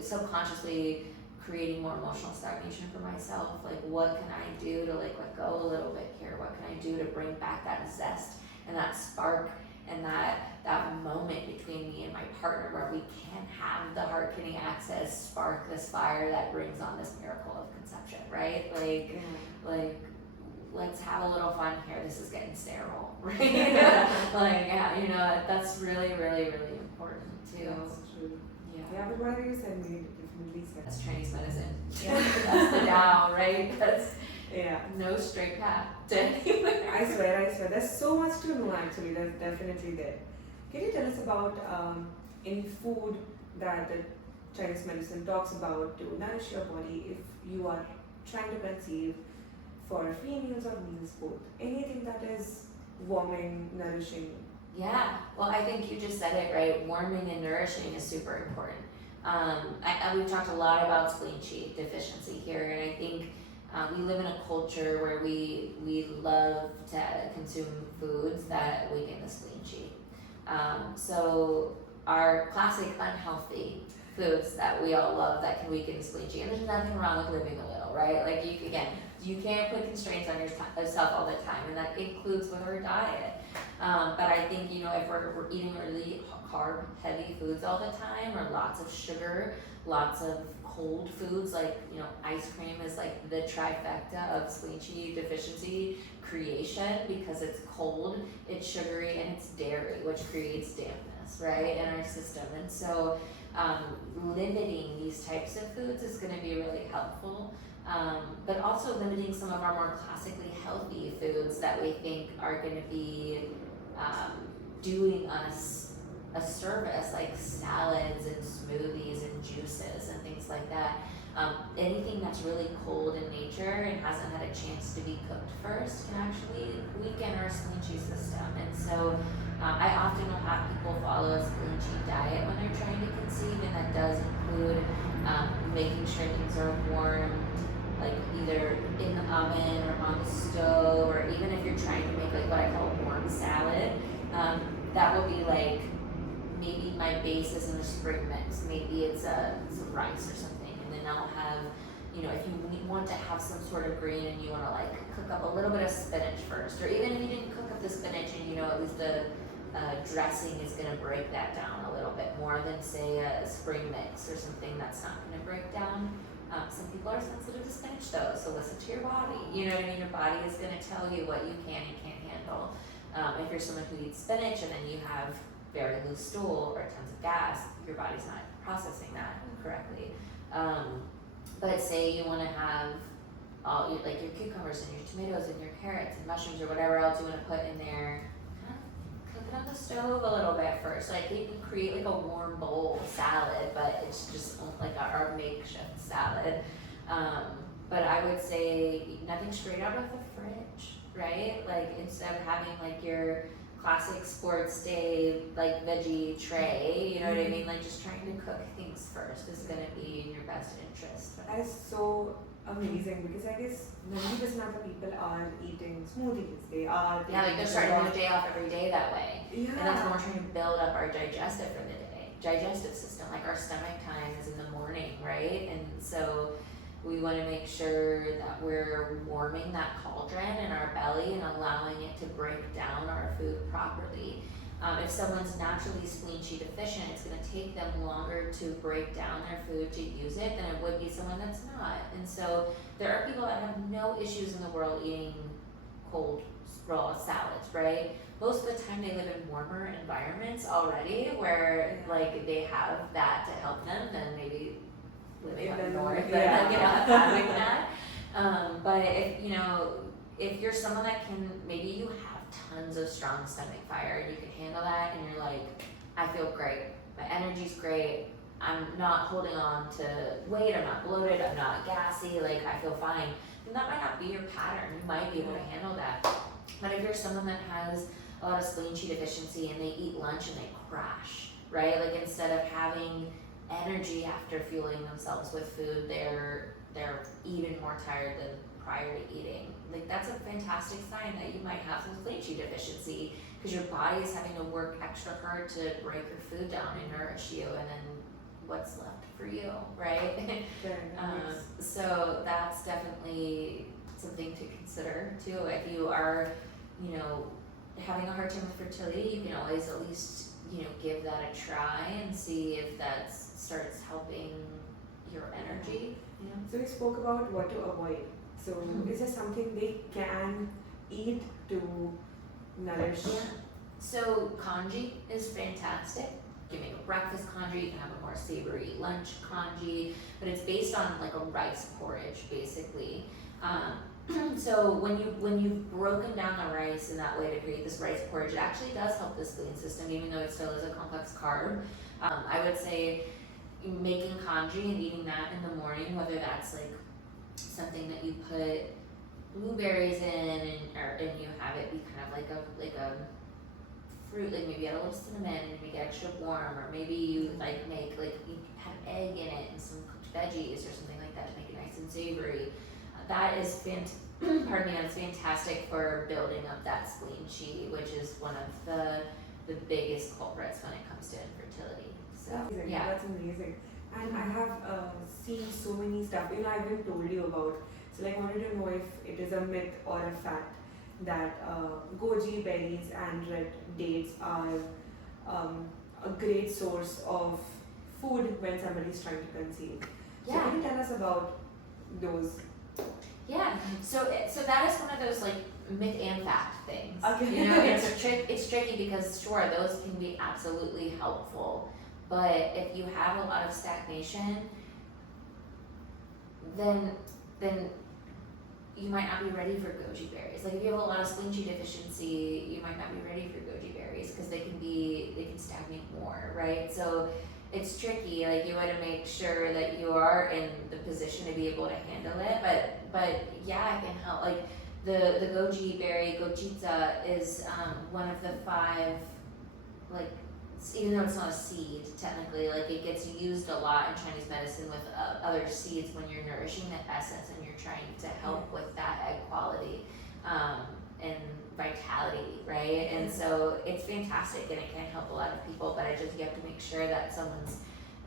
subconsciously creating more emotional stagnation for myself. Like, what can I do to like let go a little bit here? What can I do to bring back that zest and that spark and that moment between me and my partner where we can have the heart-kidney access, spark this fire that brings on this miracle of conception, right? Like let's have a little fun here. This is getting sterile, right? Like, yeah, you know, that's really, really, really important too. That's true. Yeah. But whatever you said made definitely sense. That's Chinese medicine. Yeah. That's the Tao, right? That's no straight path to anywhere. I swear. There's so much to know actually. There's definitely there. Can you tell us about any food that the Chinese medicine talks about to nourish your body if you are trying to conceive for females or males both? Anything that is warming, nourishing? Yeah, well, I think you just said it right. Warming and nourishing is super important. We've talked a lot about spleen chi deficiency here, and I think we live in a culture where we love to consume foods that weaken the spleen chi. So our classic unhealthy foods that we all love that can weaken the spleen chi, and there's nothing wrong with living a little, right? Like you can't put constraints on yourself all the time, and that includes with our diet. But I think, you know, if we're eating really carb heavy foods all the time, or lots of sugar, lots of cold foods, like, you know, ice cream is like the trifecta of spleen chi deficiency creation, because it's cold, it's sugary, and it's dairy, which creates dampness, right, in our system. And so limiting these types of foods is going to be really helpful. But also limiting some of our more classically healthy foods that we think are going to be doing us a service, like salads and smoothies and juices and things like that. Anything that's really cold in nature and hasn't had a chance to be cooked first can actually weaken our spleen chi system. And so I often will have people follow a spleen chi diet when they're trying to conceive, and that does include making sure things are warm, like either in the oven or on the stove, or even if you're trying to make like what I call a warm salad, that will be like, maybe my base is in a spring mix, maybe it's some rice or something, and then I'll have, you know, if you want to have some sort of green and you want to like cook up a little bit of spinach first, or even if you didn't cook up the spinach and you know at least the dressing is going to break that down a little bit more than say a spring mix or something that's not going to break down. Some people are sensitive to spinach though, so listen to your body. You know what I mean? Your body is going to tell you what you can and can't handle. If you're someone who eats spinach and then you have very loose stool or tons of gas, your body's not processing that correctly. But say you want to have all like your cucumbers and your tomatoes and your carrots and mushrooms or whatever else you want to put in there, kind of cook it on the stove a little bit first. Like you can create like a warm bowl salad, but it's just like our makeshift salad. But I would say nothing straight out of the fridge, right? Like instead of having like your classic sports day like veggie tray, you know what I mean? Like just trying to cook things first is going to be in your best interest. That is so amazing, because I guess 90% of the people are eating smoothies. They are like they're starting their day off every day that way. Yeah. And that's when we're trying to build up our digestive for the day. Digestive system, like our stomach time is in the morning, right? And so we want to make sure that we're warming that cauldron in our belly and allowing it to break down our food properly. If someone's naturally spleen chi deficient, it's going to take them longer to break down their food to use it than it would be someone that's not. And so there are people that have no issues in the world eating cold raw salads, right? Most of the time they live in warmer environments already where like they have that to help them, then maybe living up north, having that. But if you're someone that can, maybe you have tons of strong stomach fire and you can handle that, and you're like, I feel great, my energy's great, I'm not holding on to weight, I'm not bloated, I'm not gassy, like I feel fine, then that might not be your pattern. You might be able to handle that. But if you're someone that has a lot of spleen chi deficiency and they eat lunch and they crash, right? Like instead of having energy after fueling themselves with food, they're even more tired than prior to eating. Like that's a fantastic sign that you might have some spleen chi deficiency, because your body is having to work extra hard to break your food down and nourish you, and then what's left for you, right? Fair enough. So that's definitely something to consider too. If you are, you know, having a hard time with fertility, you can always at least, you know, give that a try and see if that starts helping your energy. You know? So we spoke about what to avoid. So is there something they can eat to nourish? Yeah. So congee is fantastic. You can make a breakfast congee, you can have a more savory lunch congee, but it's based on like a rice porridge basically. So when you've broken down the rice in that way to create this rice porridge, it actually does help the spleen system, even though it still is a complex carb. I would say making congee and eating that in the morning, whether that's like something that you put blueberries in and you have it be kind of like a fruit, like maybe add a little cinnamon and make it extra warm, or maybe you like make like you have egg in it and some cooked veggies or something like that to make it nice and savory. That is that's fantastic for building up that spleen chi, which is one of the biggest culprits when it comes to infertility. So Amazing. yeah, That's amazing. And I have seen so many stuff, you know, I've even told you about. So like, I wanted to know if it is a myth or a fact that goji berries and red dates are a great source of food when somebody's trying to conceive. So yeah. can you tell us about those? Yeah, so that is one of those like myth and fact things. Okay. You know, it's tricky because sure, those can be absolutely helpful, but if you have a lot of stagnation, then you might not be ready for goji berries. Like if you have a lot of spleen chi deficiency, you might not be ready for goji berries because they can stagnate more, right? So it's tricky. Like you want to make sure that you are in the position to be able to handle it. But yeah, it can help. Like the goji berry, gochita, is one of the 5, like, even though it's not a seed technically, like it gets used a lot in Chinese medicine with other seeds when you're nourishing the essence and you're trying to help with that egg quality and vitality, right? And so it's fantastic and it can help a lot of people, but you have to make sure that someone's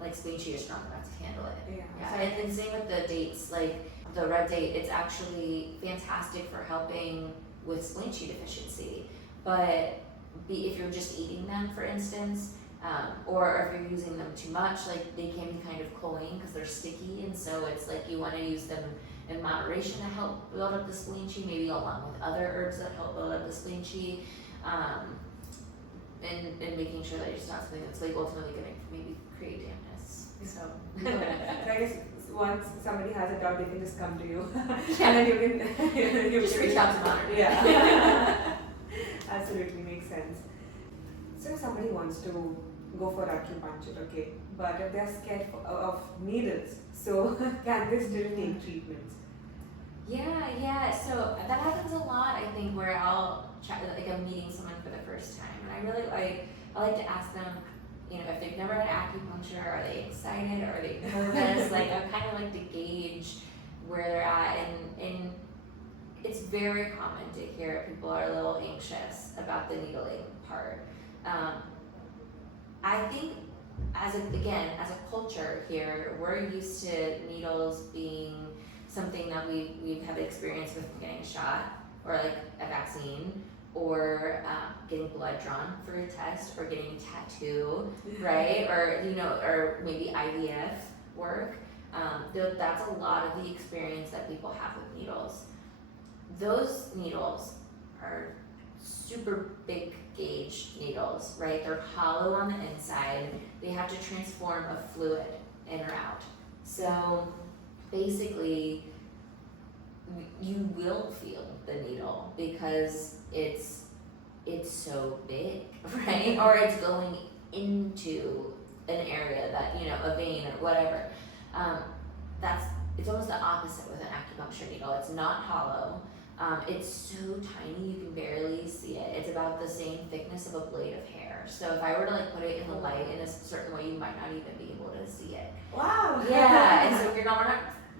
like spleen chi is strong enough to handle it. Yeah. And same with the dates, like the red date, it's actually fantastic for helping with spleen chi deficiency, but if you're just eating them, for instance, or if you're using them too much, like they can be kind of cloying because they're sticky, and so it's like you want to use them in moderation to help build up the spleen chi, maybe along with other herbs that help build up the spleen chi, and making sure that it's not something that's like ultimately going to maybe create dampness. So So I guess once somebody has a doubt, they can just come to you, and then you can just reach out to monitor. Yeah. Absolutely makes sense. So if somebody wants to go for acupuncture, okay, but if they're scared of needles, so can they still take treatments? Yeah. So that happens a lot, I think, where I'll chat, like I'm meeting someone for the first time, and I like to ask them, you know, if they've never had acupuncture, are they excited, are they nervous? Like I kind of like to gauge where they're at, and it's very common to hear people are a little anxious about the needling part. I think as a culture here, we're used to needles being something that we've had experience with getting a shot or like a vaccine or getting blood drawn for a test or getting a tattoo, right? Or or maybe IVF work. That's a lot of the experience that people have with needles. Those needles are super big gauge needles, right? They're hollow on the inside. They have to transform a fluid in or out. So basically, you will feel the needle because it's so big, right? Or it's going into an area that, a vein or whatever. It's almost the opposite with an acupuncture needle. It's not hollow. It's so tiny you can barely see it. It's about the same thickness of a blade of hair. So if I were to put it in the light in a certain way, you might not even be able to see it. Wow. Yeah, and so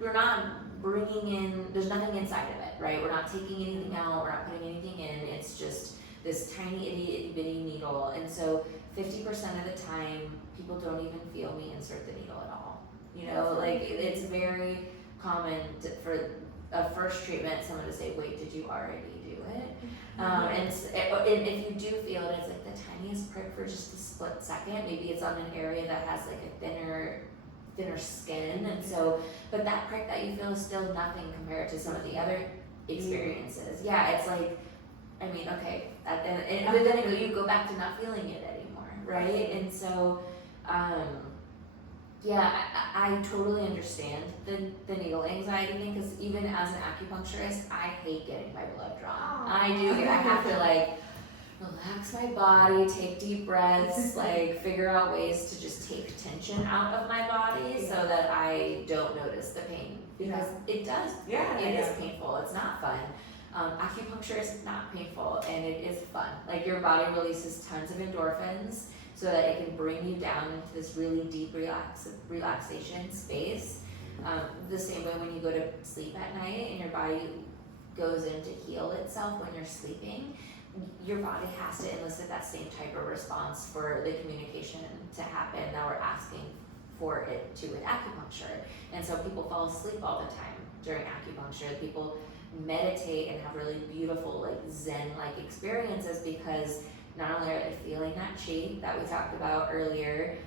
we're not bringing in. There's nothing inside of it, right? We're not taking anything out. We're not putting anything in. It's just this tiny itty bitty needle, and so 50% of the time people don't even feel me insert the needle at all. You know, like it's very common for a first treatment someone to say, wait, did you already do it? And if you do feel it, it's like the tiniest prick for just a split second. Maybe it's on an area that has like a thinner skin, and so, but that prick that you feel is still nothing compared to some of the other experiences. Yeah, it's like, I mean, okay, but then you go back to not feeling it anymore, right? And so, yeah, I totally understand the needle anxiety thing, because even as an acupuncturist, I hate getting my blood drawn. I do. I have to like relax my body, take deep breaths, like figure out ways to just take tension out of my body so that I don't notice the pain, because it does. It is painful. It's not fun. Acupuncture is not painful, and it is fun. Like your body releases tons of endorphins so that it can bring you down into this really deep relaxation space. The same way when you go to sleep at night and your body goes in to heal itself when you're sleeping, your body has to elicit that same type of response for the communication to happen that we're asking for it to with acupuncture. And so people fall asleep all the time during acupuncture. People meditate and have really beautiful, like Zen-like experiences, because not only are they feeling that chi that we talked about earlier,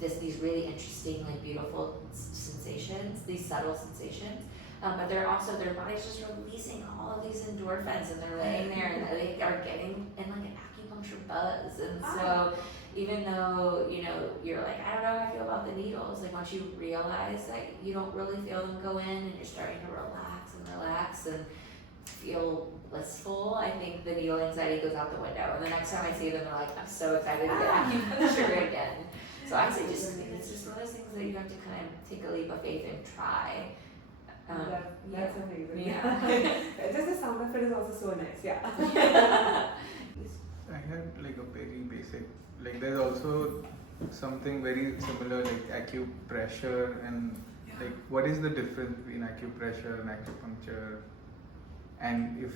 these really interesting, like beautiful sensations, these subtle sensations, but they're also, their body's just releasing all of these endorphins, and they're laying there and they are getting in like an acupuncture buzz. And so even though, you know, you're like, I don't know how I feel about the needles, like once you realize that you don't really feel them go in and you're starting to relax and feel blissful, I think the needle anxiety goes out the window. And the next time I see them, they're like, I'm so excited to get acupuncture again. So I say it's just one of those things that you have to kind of take a leap of faith and try. That's amazing. Yeah. Just the sound of it is also so nice. Yeah. I had like a very basic, like there's also something very similar like acupressure, and like what is the difference between acupressure and acupuncture, and if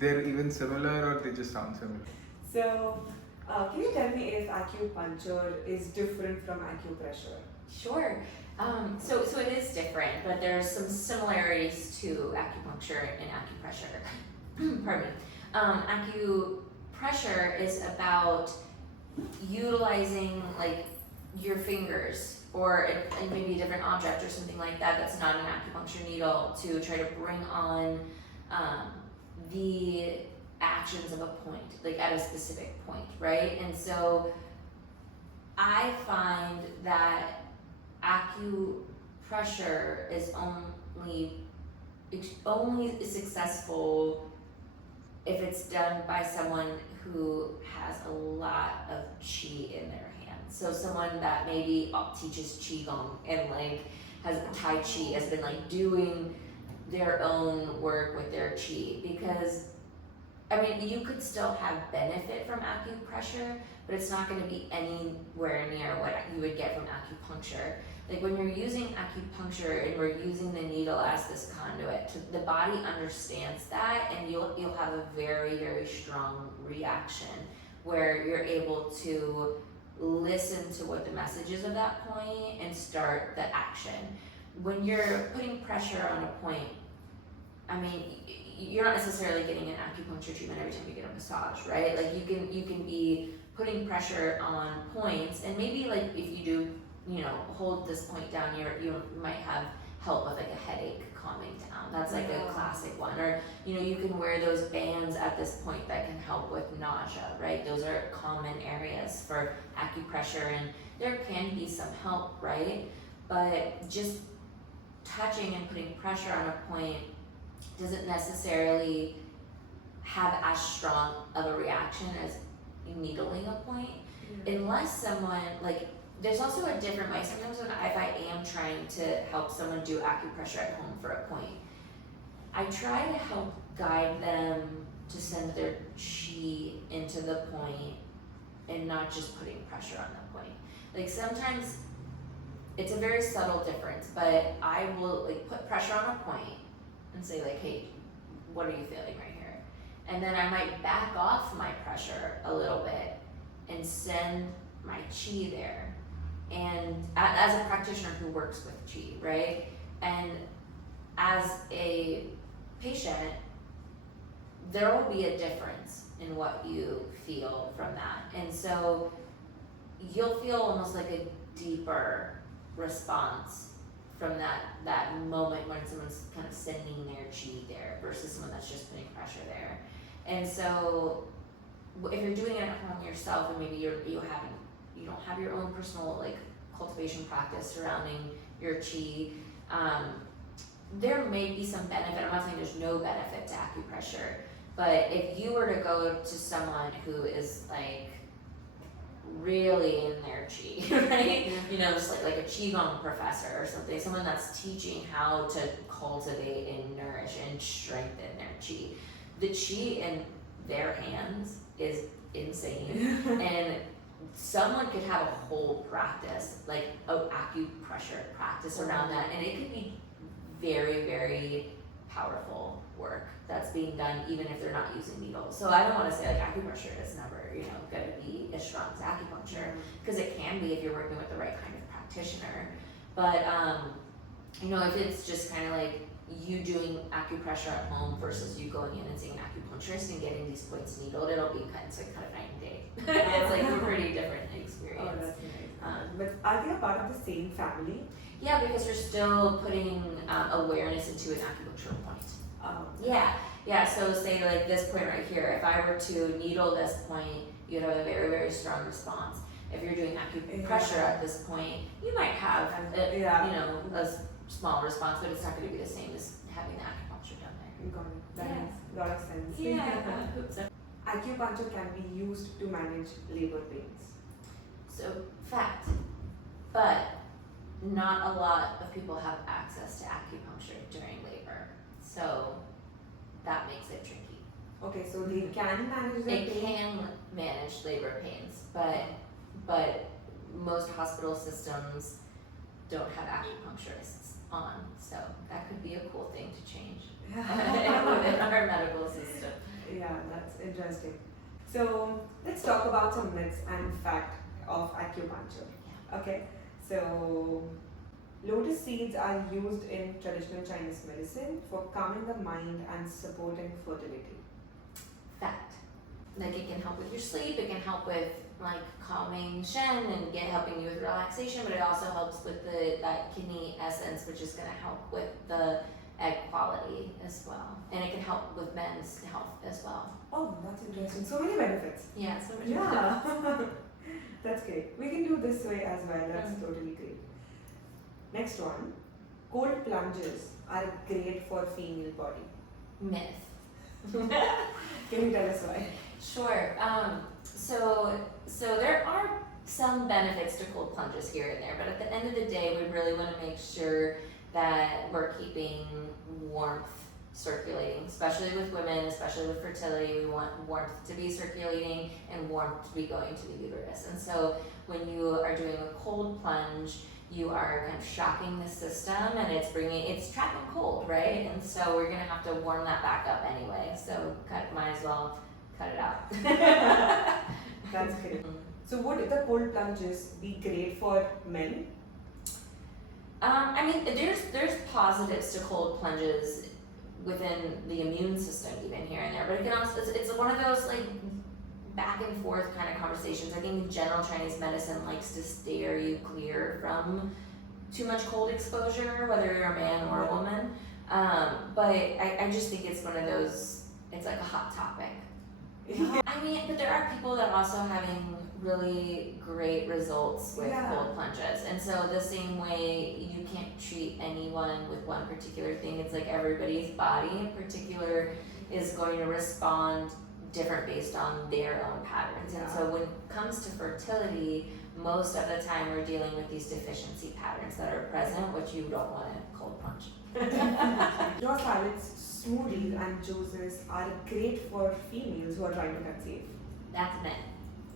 they're even similar or they just sound similar? So, can you tell me if acupuncture is different from acupressure? Sure. So it is different, but there's some similarities to acupuncture and acupressure. Pardon me. Acupressure is about utilizing like your fingers or maybe a different object or something like that that's not an acupuncture needle to try to bring on the actions of a point, like at a specific point, right? And so I find that acupressure is only successful if it's done by someone who has a lot of chi in their hands. So someone that maybe teaches qigong and like has tai chi, has been like doing their own work with their chi, because I mean, you could still have benefit from acupressure, but it's not going to be anywhere near what you would get from acupuncture. Like when you're using acupuncture and we're using the needle as this conduit, the body understands that, and you'll have a very, very strong reaction where you're able to listen to what the message is of that point and start the action. When you're putting pressure on a point, I mean, you're not necessarily getting an acupuncture treatment every time you get a massage, right? Like you can be putting pressure on points, and maybe like if you do, you know, hold this point down, you might have help with like a headache calming down. That's like a classic one. Or, you know, you can wear those bands at this point that can help with nausea, right? Those are common areas for acupressure, and there can be some help, right? But just touching and putting pressure on a point doesn't necessarily have as strong of a reaction as needling a point, unless someone, like, there's also a different way. Sometimes if I am trying to help someone do acupressure at home for a point, I try to help guide them to send their chi into the point and not just putting pressure on the point. Like sometimes it's a very subtle difference, but I will like put pressure on a point and say like, hey, what are you feeling right here? and then I might back off my pressure a little bit and send my chi there. And as a practitioner who works with chi, right? And as a patient, there will be a difference in what you feel from that. And so you'll feel almost like a deeper response from that moment when someone's kind of sending their chi there versus someone that's just putting pressure there. And so if you're doing it at home yourself, and maybe you don't have your own personal like cultivation practice surrounding your chi, there may be some benefit. I'm not saying there's no benefit to acupressure, but if you were to go to someone who is like really in their chi, right? Yeah. You know, just like a qigong professor or something, someone that's teaching how to cultivate and nourish and strengthen their chi. The chi in their hands is insane, and someone could have a whole practice, like an acupressure practice around that, and it could be very, very powerful work that's being done even if they're not using needles. So I don't want to say like acupressure is never, going to be as strong as acupuncture, because it can be if you're working with the right kind of practitioner. But if it's just kind of like you doing acupressure at home versus you going in and seeing an acupuncturist and getting these points needled, it'll be kind of night and day. It's like a pretty different experience. Oh, that's nice. But are they a part of the same family? Yeah, because you're still putting awareness into an acupuncture point. Yeah, so say like this point right here, if I were to needle this point, you'd have a very, very strong response. If you're doing acupressure at this point, you might have a small response, but it's not going to be the same as having the acupuncture done there. You got it. That makes a lot of sense. Yeah. Acupuncture can be used to manage labor pains. So, fact. But not a lot of people have access to acupuncture during labor. So, that makes it tricky. Okay, so they can manage their It pain? can manage labor pains, but most hospital systems don't have acupuncturists on, so that could be a cool thing to change within our medical system. Yeah, that's interesting. So let's talk about some myths and fact of acupuncture. Okay, so lotus seeds are used in traditional Chinese medicine for calming the mind and supporting fertility. Fact. Like it can help with your sleep, it can help with like calming Shen and helping you with relaxation, but it also helps with that kidney essence, which is going to help with the egg quality as well. And it can help with men's health as well. Oh, that's interesting. So many benefits. Yeah, so many Yeah, that's great. We can do this way as well. That's totally great. Next one, cold plunges are great for female body. myth. Can you tell us why? Sure. So there are some benefits to cold plunges here and there, but at the end of the day, we really want to make sure that we're keeping warmth circulating, especially with women, especially with fertility. We want warmth to be circulating and warmth to be going to the uterus. And so when you are doing a cold plunge, you are kind of shocking the system, and it's trapping cold, right? And so we're gonna have to warm that back up anyway. So might as well cut it out. That's great. So would the cold plunges be great for men? I mean, there's positives to cold plunges within the immune system, even here and there, but it can also it's one of those like back and forth kind of conversations. I think general Chinese medicine likes to steer you clear from too much cold exposure, whether you're a man or a woman. But I just think it's one of those, it's like a hot topic. I mean, but there are people that are also having really great results with cold plunges. And so the same way you can't treat anyone with one particular thing, it's like everybody's body in particular is going to respond different based on their own patterns. And so when it comes to fertility, most of the time we're dealing with these deficiency patterns that are present, which you don't want to cold plunge. Raw salads, smoothies and juices are great for females who are trying to conceive. That's meant.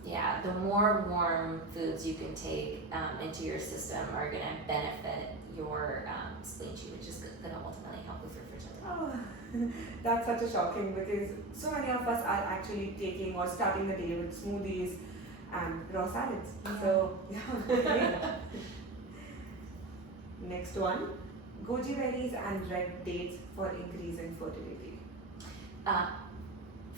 Yeah, the more warm foods you can take into your system are going to benefit your spleen chi, which is going to ultimately help with your fertility. Oh, That's such a shocking because so many of us are actually taking or starting the day with smoothies and raw salads. So yeah. Next one, goji berries and red dates for increasing fertility.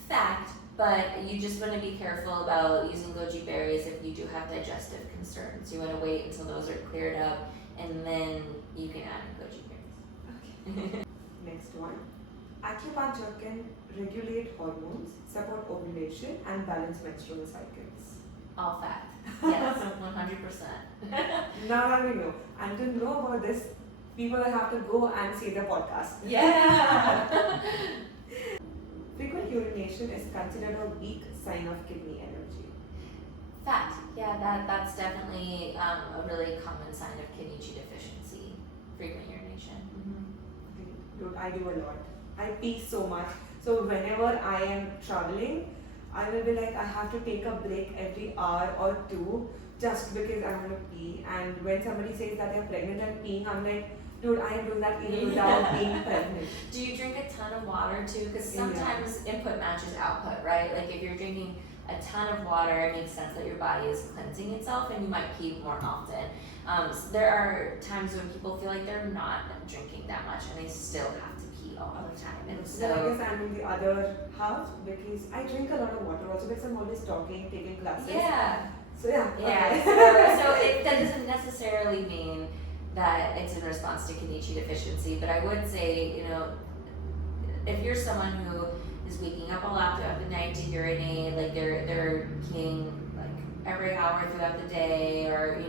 Fact, but you just want to be careful about using goji berries if you do have digestive concerns. You want to wait until those are cleared up and then you can add in goji berries. Okay. Next one, acupuncture can regulate hormones, support ovulation, and balance menstrual cycles. All fact. Yes, 100%. Now that we know. And to know about this, people will have to go and see the podcast. Yeah. Frequent urination is considered a weak sign of kidney energy. Fact. Yeah, that's definitely a really common sign of kidney Chi deficiency. Frequent urination. Dude, I do a lot. I pee so much. So whenever I am traveling, I will be like, I have to take a break every hour or two just because I'm going to pee. And when somebody says that they're pregnant and peeing, I'm like, dude, I am doing that even without being pregnant. Do you drink a ton of water too? Because sometimes input matches output, right? Like if you're drinking a ton of water, it makes sense that your body is cleansing itself and you might pee more often. So there are times when people feel like they're not drinking that much and they still have to pee all the time. And So I guess I'm in the other half because I drink a lot of water also because I'm always talking, taking classes. Yeah. So yeah. Yeah. Okay. That doesn't necessarily mean that it's in response to kidney Chi deficiency, but I would say, if you're someone who is waking up a lot throughout the night to urinate, like they're peeing like every hour throughout the day, or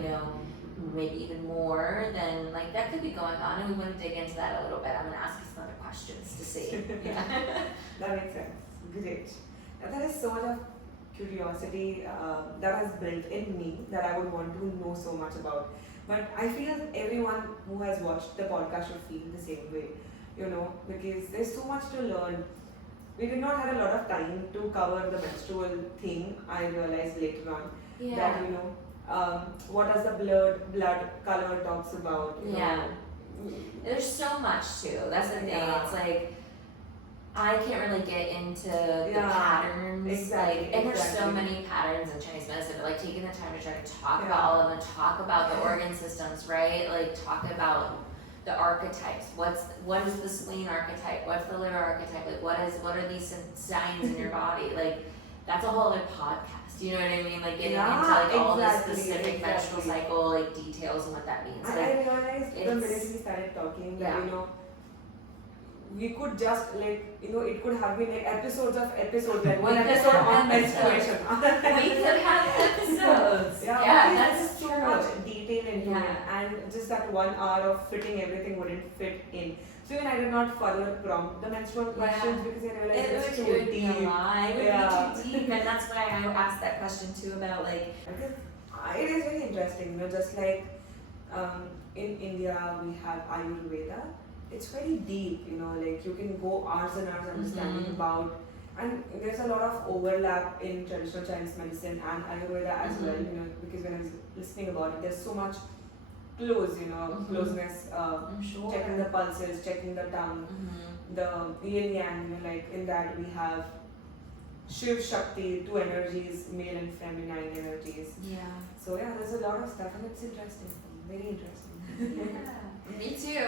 maybe even more, then like that could be going on, and we want to dig into that a little bit. I'm gonna ask you some other questions to see. Yeah. That makes sense. Great. Now, there is so much of curiosity that has built in me that I would want to know so much about. But I feel everyone who has watched the podcast should feel the same way, because there's so much to learn. We did not have a lot of time to cover the menstrual thing. I realized later on that what does the blood color talks about. There's so much too. That's the thing. It's like I can't really get into the patterns. Exactly. And there's so many patterns in Chinese medicine, but like taking the time to try to talk about all of them, talk about the organ systems, right? Like talk about the archetypes. What is the spleen archetype? What's the liver archetype? Like what are these signs in your body? Like that's a whole other podcast. You know what I mean? Like getting into like all the specific menstrual cycle like details and what that means. Like, I realized the minute we started talking that we could just it could have been like episodes like one episode on menstruation. We could have episodes. That's so much detail into it, and just that 1 hour of fitting everything wouldn't fit in. So even I did not further prompt the menstrual questions because I realized it's too deep. It would be too deep, and that's why I asked that question too about like. Because it is very interesting, just like in India we have Ayurveda. It's very deep, like you can go hours and hours understanding about, and there's a lot of overlap in traditional Chinese medicine and Ayurveda as well, because when I was listening about it, there's so much closeness, checking the pulses, checking the tongue, the Yin Yang, like in that we have Shiv Shakti, two energies, male and feminine energies. Yeah. So there's a lot of stuff and it's interesting, very interesting. Yeah. Me too.